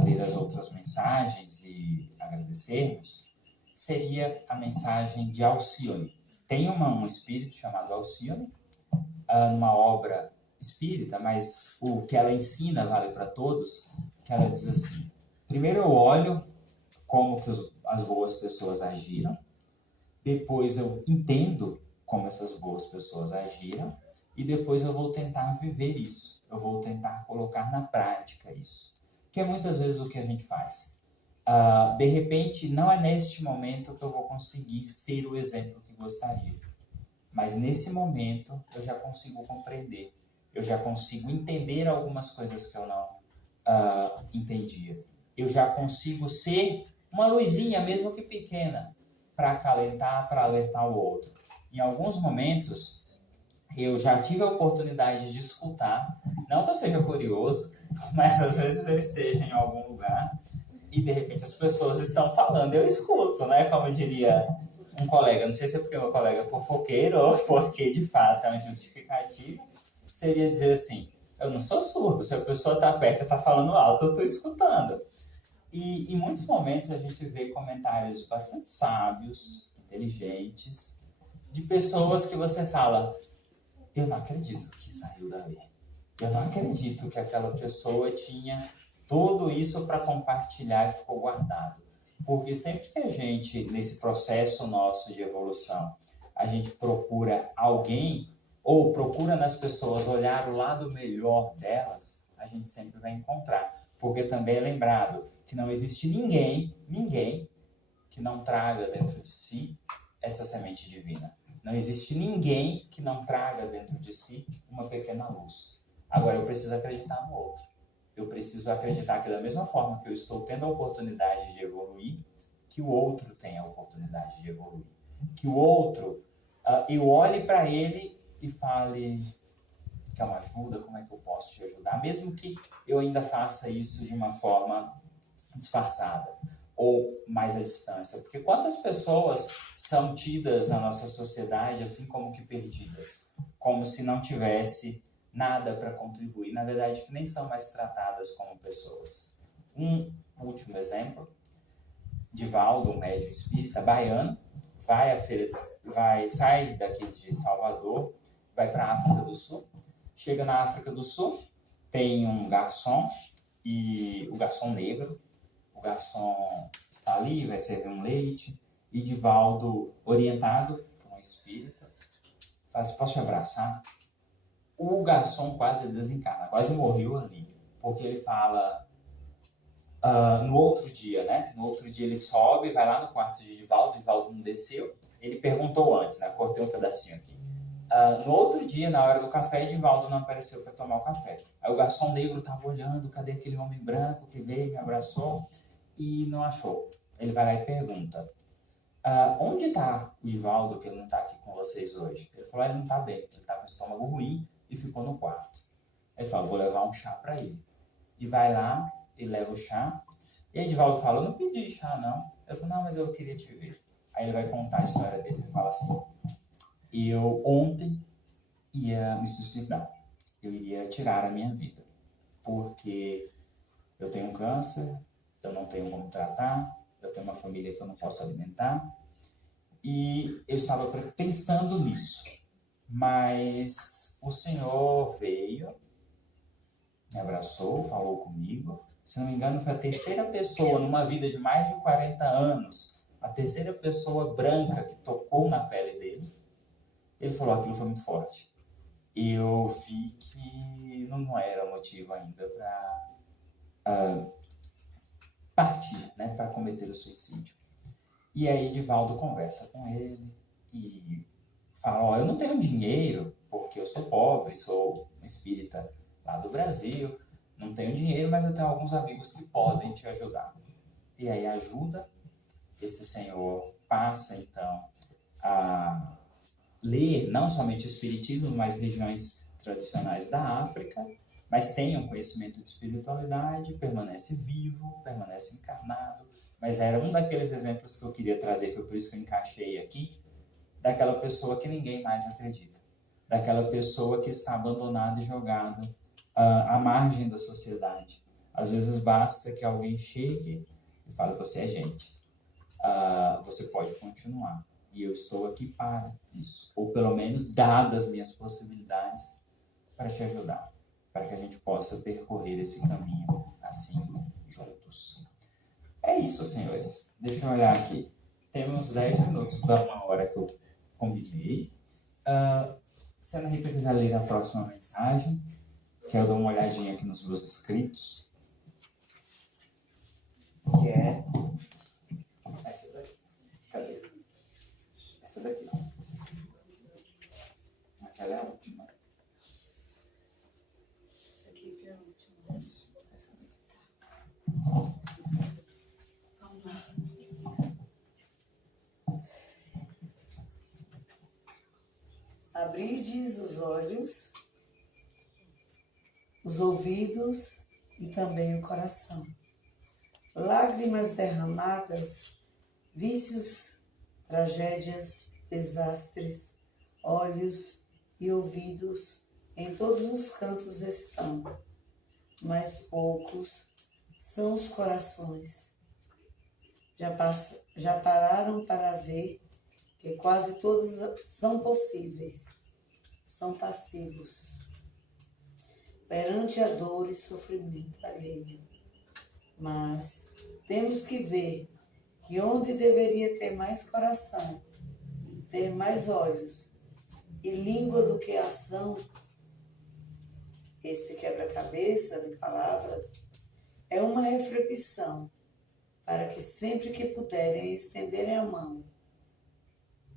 ler as outras mensagens e agradecermos, seria a mensagem de Alcione. Tem um espírito chamado Alcione, numa obra espírita, mas o que ela ensina vale para todos, que ela diz assim, primeiro eu olho como que as boas pessoas agiram, depois eu entendo como essas boas pessoas agiram, e depois eu vou tentar viver isso, eu vou tentar colocar na prática isso, que é muitas vezes o que a gente faz. De repente, não é neste momento que eu vou conseguir ser o exemplo que gostaria, mas nesse momento eu já consigo compreender, eu já consigo entender algumas coisas que eu não entendia, eu já consigo ser uma luzinha, mesmo que pequena, para acalentar, para alertar o outro. Em alguns momentos, eu já tive a oportunidade de escutar, não que eu seja curioso, mas às vezes eu esteja em algum lugar e de repente as pessoas estão falando, eu escuto, né? Como diria um colega, não sei se é porque meu colega é fofoqueiro ou porque de fato é uma justificativa, seria dizer assim, eu não sou surdo, se a pessoa está perto e está falando alto, eu estou escutando. E em muitos momentos a gente vê comentários bastante sábios, inteligentes, de pessoas que você fala, eu não acredito que saiu dali. Eu não acredito que aquela pessoa tinha tudo isso para compartilhar e ficou guardado. Porque sempre que a gente, nesse processo nosso de evolução, a gente procura alguém, ou procura nas pessoas olhar o lado melhor delas, a gente sempre vai encontrar. Porque também é lembrado que não existe ninguém que não traga dentro de si essa semente divina. Não existe ninguém que não traga dentro de si uma pequena luz. Agora, eu preciso acreditar no outro. Eu preciso acreditar que da mesma forma que eu estou tendo a oportunidade de evoluir, que o outro tenha a oportunidade de evoluir. Que o outro, eu olhe para ele e fale, quer uma ajuda? Como é que eu posso te ajudar? Mesmo que eu ainda faça isso de uma forma disfarçada ou mais à distância. Porque quantas pessoas são tidas na nossa sociedade assim como que perdidas, como se não tivesse nada para contribuir, na verdade que nem são mais tratadas como pessoas. Um último exemplo, Divaldo, um médium espírita baiano, sai daqui de Salvador, vai para a África do Sul, chega na África do Sul, tem um garçom, e o garçom negro, o garçom está ali, vai servir um leite, e Divaldo, orientado por um espírita, faz, posso te abraçar? O garçom quase desencarna, quase morreu ali, porque ele fala, no outro dia, né? No outro dia ele sobe, vai lá no quarto de Divaldo não desceu, ele perguntou antes, né? Cortei um pedacinho aqui. No outro dia, na hora do café, Divaldo não apareceu para tomar o café. Aí o garçom negro estava olhando, cadê aquele homem branco que veio, me abraçou, e não achou. Ele vai lá e pergunta, onde está o Divaldo, que ele não está aqui com vocês hoje? Ele falou, ele não está bem, ele está com o estômago ruim e ficou no quarto. Ele falou, vou levar um chá para ele. E vai lá, e leva o chá, e aí Divaldo fala, eu não pedi chá não. Ele falou, não, mas eu queria te ver. Aí ele vai contar a história dele, ele fala assim, eu ontem ia me suicidar, eu iria tirar a minha vida, porque eu tenho um câncer, eu não tenho como tratar, eu tenho uma família que eu não posso alimentar, E eu estava pensando nisso, mas o Senhor veio, me abraçou, falou comigo. Se não me engano, foi a terceira pessoa numa vida de mais de 40 anos, a terceira pessoa branca que tocou na pele dele. Ele falou, aquilo foi muito forte. E eu vi que não era motivo ainda para partir, né, para cometer o suicídio. E aí Divaldo conversa com ele e fala, eu não tenho dinheiro, porque eu sou pobre, sou espírita lá do Brasil, não tenho dinheiro, mas eu tenho alguns amigos que podem te ajudar. E aí ajuda, esse senhor passa então a ler não somente o espiritismo, mas regiões tradicionais da África, mas tem um conhecimento de espiritualidade, permanece vivo, permanece encarnado, mas era um daqueles exemplos que eu queria trazer, foi por isso que eu encaixei aqui, daquela pessoa que ninguém mais acredita, daquela pessoa que está abandonada e jogada à margem da sociedade. Às vezes basta que alguém chegue e fale, você é gente, você pode continuar, e eu estou aqui para isso, ou pelo menos dadas as minhas possibilidades para te ajudar, para que a gente possa percorrer esse caminho assim, juntos. É isso, senhores. Deixa eu olhar aqui. Temos 10 minutos da 1 hora que eu combinei. Se a Ana Rita quiser ler a próxima mensagem, que eu dou uma olhadinha aqui nos meus escritos, que é essa daqui. Cadê? Essa daqui. Aquela é a última. Essa aqui é a última. Isso. Essa daqui. Vamos lá. Abrides os olhos, os ouvidos e também o coração. Lágrimas derramadas, vícios, tragédias, desastres, olhos e ouvidos em todos os cantos estão, mas poucos são os corações. Já pararam para ver que quase todos são possíveis, são passivos, perante a dor e sofrimento alheio. Mas temos que ver que onde deveria ter mais coração, ter mais olhos e língua do que ação, este quebra-cabeça de palavras é uma reflexão para que sempre que puderem estenderem a mão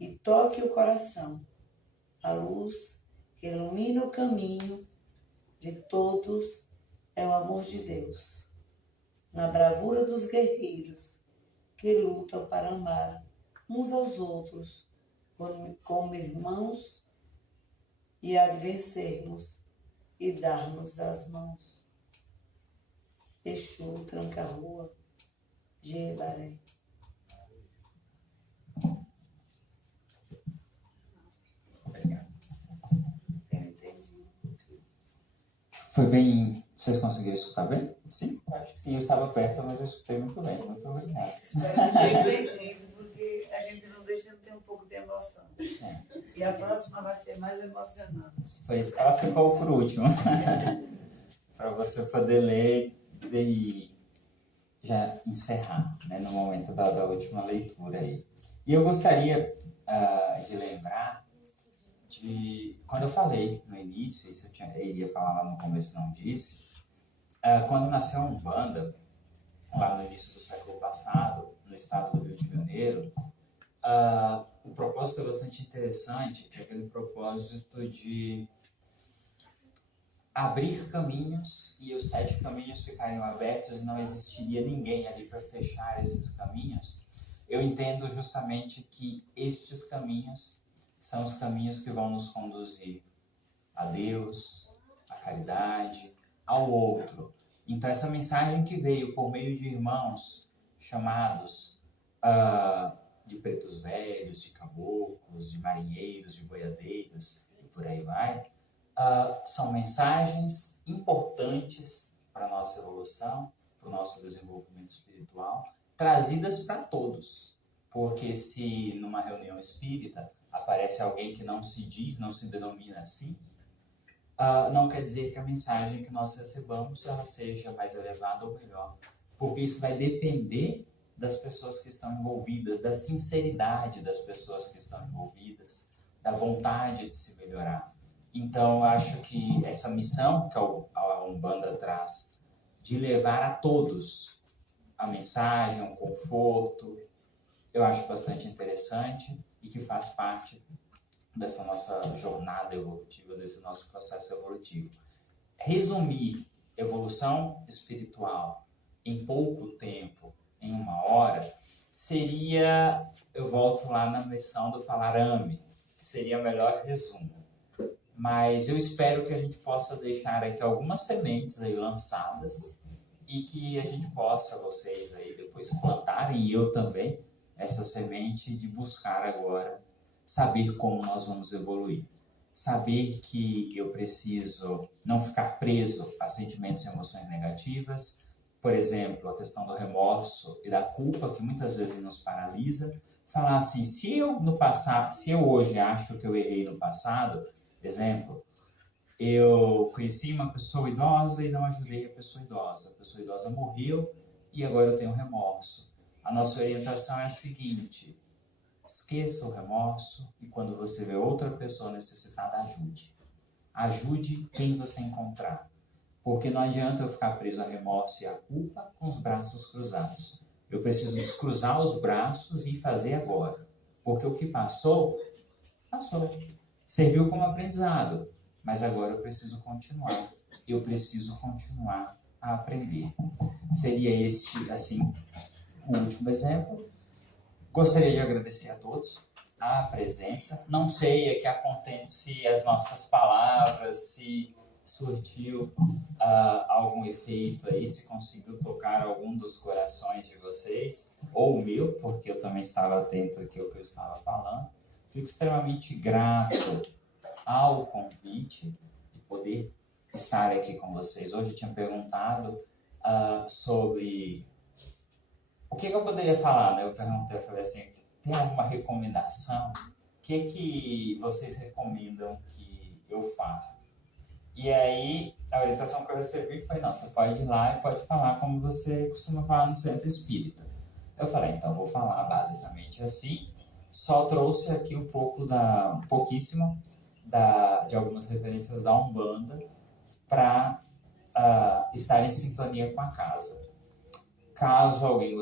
e toque o coração, a luz que ilumina o caminho de todos é o amor de Deus, na bravura dos guerreiros que lutam para amar uns aos outros como irmãos e há de vencermos e dar-nos as mãos. Exu, Tranca-Rua, de Ebaré. Foi bem... Vocês conseguiram escutar bem? Sim? Acho que sim. Eu estava perto, mas eu escutei muito bem. Muito obrigado. Espero que tenha entendido, porque a gente não deixa de ter um pouco de emoção. É. E a próxima vai ser mais emocionante. Foi isso que ela ficou por último. Para você poder ler e já encerrar, né, no momento da última leitura aí. E eu gostaria de lembrar de quando eu falei no início, isso eu iria falar lá no começo, não disse, quando nasceu a Umbanda, lá no início do século passado, no estado do Rio de Janeiro, o propósito é bastante interessante, que é aquele propósito de abrir caminhos e os 7 caminhos ficariam abertos e não existiria ninguém ali para fechar esses caminhos. Eu entendo justamente que estes caminhos são os caminhos que vão nos conduzir a Deus, à caridade, ao outro. Então essa mensagem que veio por meio de irmãos chamados de pretos velhos, de caboclos, de marinheiros, de boiadeiros e por aí vai, são mensagens importantes para a nossa evolução, para o nosso desenvolvimento espiritual, trazidas para todos. porque se numa reunião espírita aparece alguém que não se diz, não se denomina assim, não quer dizer que a mensagem que nós recebamos ela seja mais elevada ou melhor, porque isso vai depender das pessoas que estão envolvidas, da sinceridade das pessoas que estão envolvidas, da vontade de se melhorar. Então, eu acho que essa missão que a Umbanda traz, de levar a todos a mensagem, o conforto, eu acho bastante interessante e que faz parte dessa nossa jornada evolutiva, desse nosso processo evolutivo. Resumir evolução espiritual em pouco tempo, em 1 hora, seria, eu volto lá na missão do Falarame, que seria o melhor resumo. Mas eu espero que a gente possa deixar aqui algumas sementes aí lançadas e que a gente possa, vocês aí depois plantarem, e eu também, essa semente de buscar agora saber como nós vamos evoluir. Saber que eu preciso não ficar preso a sentimentos e emoções negativas. Por exemplo, a questão do remorso e da culpa, que muitas vezes nos paralisa. Falar assim, se eu hoje acho que eu errei no passado, exemplo, eu conheci uma pessoa idosa e não ajudei a pessoa idosa morreu e agora eu tenho remorso. A nossa orientação é a seguinte: esqueça o remorso e quando você vê outra pessoa necessitada, ajude. Ajude quem você encontrar. Porque não adianta eu ficar preso a remorso e a culpa com os braços cruzados. Eu preciso descruzar os braços e fazer agora. Porque o que passou, passou. Serviu como aprendizado. Mas agora eu preciso continuar. Eu preciso continuar a aprender. Seria este, assim, o último exemplo. Gostaria de agradecer a todos a presença. Não sei aqui a contento se as nossas palavras, se surtiu algum efeito aí, se conseguiu tocar algum dos corações de vocês, ou o meu, porque eu também estava atento aqui ao que eu estava falando. Fico extremamente grato ao convite de poder estar aqui com vocês. Hoje eu tinha perguntado sobre o que eu poderia falar, né? Eu falei assim, tem alguma recomendação? O que vocês recomendam que eu faça? E aí, a orientação que eu recebi foi, não, você pode ir lá e pode falar como você costuma falar no centro espírita. Eu falei, então vou falar basicamente assim. Só trouxe aqui um pouquíssimo de algumas referências da Umbanda para estar em sintonia com a casa. Caso alguém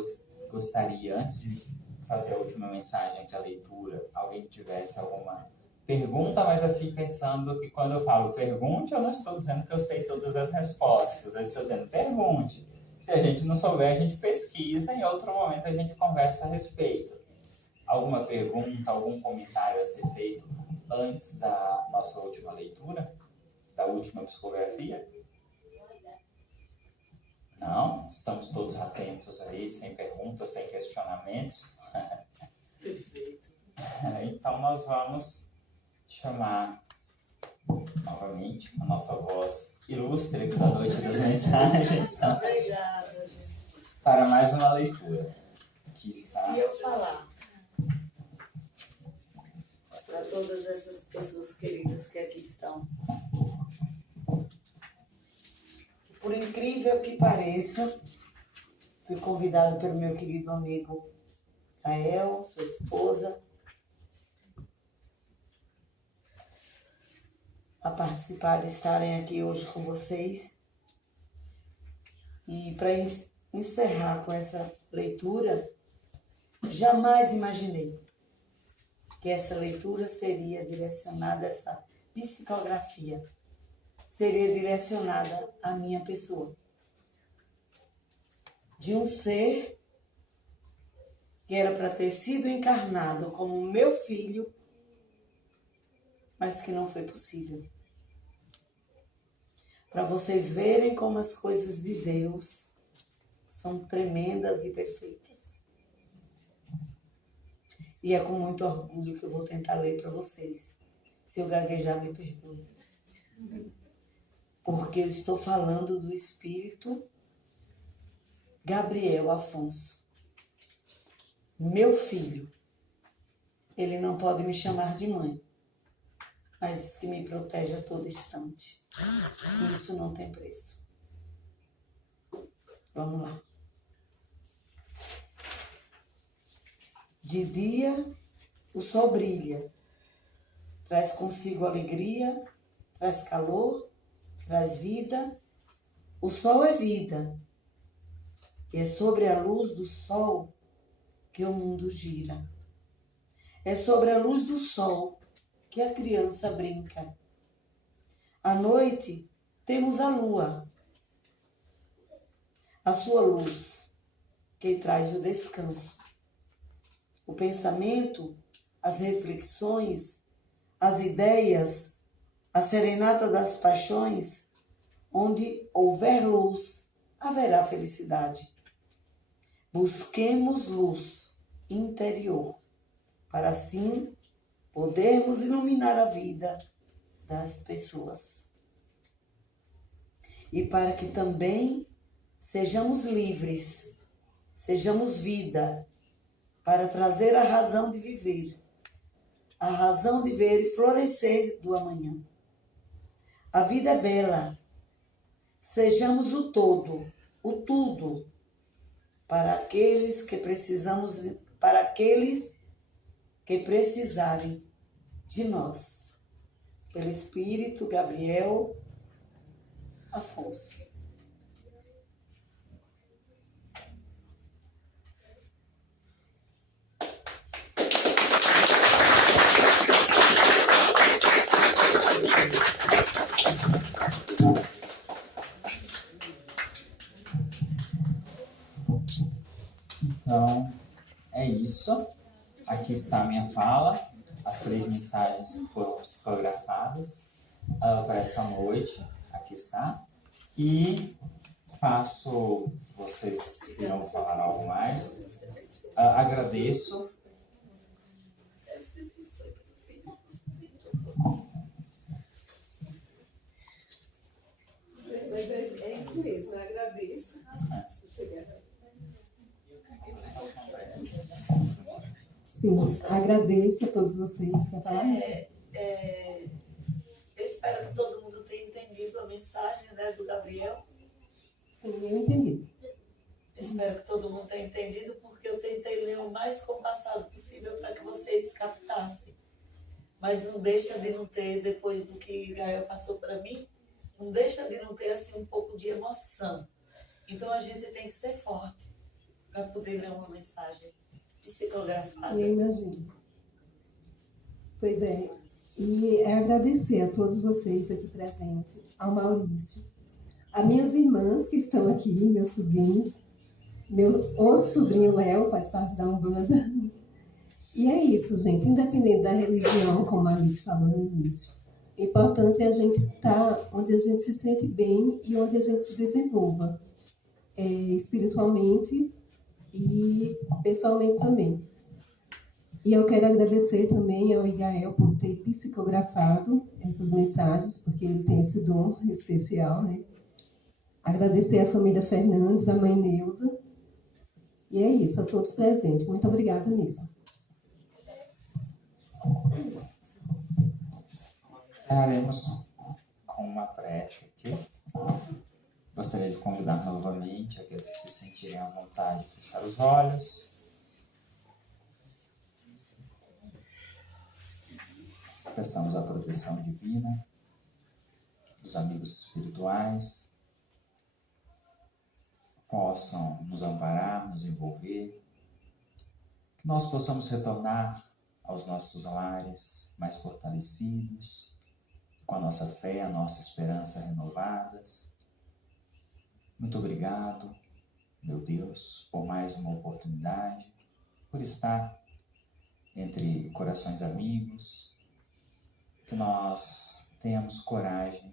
gostaria, antes de fazer a última mensagem aqui, a leitura, alguém tivesse alguma pergunta, mas assim, pensando que quando eu falo pergunte, eu não estou dizendo que eu sei todas as respostas, eu estou dizendo pergunte. Se a gente não souber, a gente pesquisa, em outro momento a gente conversa a respeito. Alguma pergunta, algum comentário a ser feito antes da nossa última leitura, da última psicografia? Não? Estamos todos atentos aí, sem perguntas, sem questionamentos. Perfeito. Então nós vamos chamar novamente a nossa voz ilustre aqui da Noite das Mensagens. Obrigada, gente. Para mais uma leitura. Aqui está. Se eu falar para todas essas pessoas queridas que aqui estão, por incrível que pareça, fui convidado pelo meu querido amigo Gael, sua esposa, a participar de estarem aqui hoje com vocês. E para encerrar com essa leitura, jamais imaginei que essa leitura seria direcionada, essa psicografia seria direcionada à minha pessoa. De um ser que era para ter sido encarnado como meu filho, mas que não foi possível. Para vocês verem como as coisas de Deus são tremendas e perfeitas. E é com muito orgulho que eu vou tentar ler para vocês. Se eu gaguejar, me perdoe. Porque eu estou falando do espírito Gabriel Afonso. meu filho. Ele não pode me chamar de mãe, mas que me protege a todo instante. E isso não tem preço. Vamos lá. De dia, o sol brilha, traz consigo alegria, traz calor, traz vida. O sol é vida, e é sobre a luz do sol que o mundo gira. É sobre a luz do sol que a criança brinca. À noite, temos a lua, a sua luz, que traz o descanso. O pensamento, as reflexões, as ideias, a serenata das paixões. Onde houver luz, haverá felicidade. Busquemos luz interior, para assim podermos iluminar a vida das pessoas. E para que também sejamos livres, sejamos vida, para trazer a razão de viver, a razão de ver e florescer do amanhã. A vida é bela, sejamos o todo, o tudo, para aqueles que precisarem de nós. Pelo Espírito Gabriel Afonso. Então, é isso. Aqui está a minha fala. As 3 mensagens foram psicografadas para essa noite. Aqui está. E passo, vocês irão falar algo mais. Agradeço. Mas é isso mesmo, eu agradeço. Sim, agradeço a todos vocês. Quer falar? Eu espero que todo mundo tenha entendido a mensagem, né, do Gabriel. Sim, eu entendi. Espero que todo mundo tenha entendido, porque eu tentei ler o mais compassado possível para que vocês captassem. Mas não deixa de não ter, depois do que Gael passou para mim, não deixa de não ter assim um pouco de emoção. Então a gente tem que ser forte para poder ler uma mensagem psicografada. Eu imagino. Pois é. E é agradecer a todos vocês aqui presentes, ao Maurício, a minhas irmãs que estão aqui, meus sobrinhos, meu outro sobrinho Léo faz parte da Umbanda. E é isso, gente, independente da religião, como a Alice falou no início, o importante é a gente estar onde a gente se sente bem e onde a gente se desenvolva, espiritualmente e pessoalmente também. E eu quero agradecer também ao Igael por ter psicografado essas mensagens, porque ele tem esse dom especial, né? Agradecer à família Fernandes, à mãe Neuza. E é isso, a todos presentes. Muito obrigada mesmo. Encerraremos com uma prece aqui. Gostaria de convidar novamente aqueles que se sentirem à vontade de fechar os olhos. Peçamos a proteção divina dos amigos espirituais, possam nos amparar, nos envolver, que nós possamos retornar aos nossos lares mais fortalecidos, com a nossa fé, a nossa esperança renovadas. Muito obrigado, meu Deus, por mais uma oportunidade, por estar entre corações amigos, que nós tenhamos coragem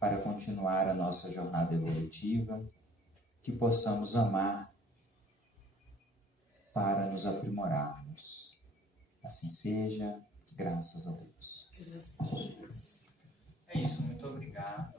para continuar a nossa jornada evolutiva, que possamos amar para nos aprimorarmos. Assim seja, graças a Deus. Graças a Deus. É isso, muito obrigado.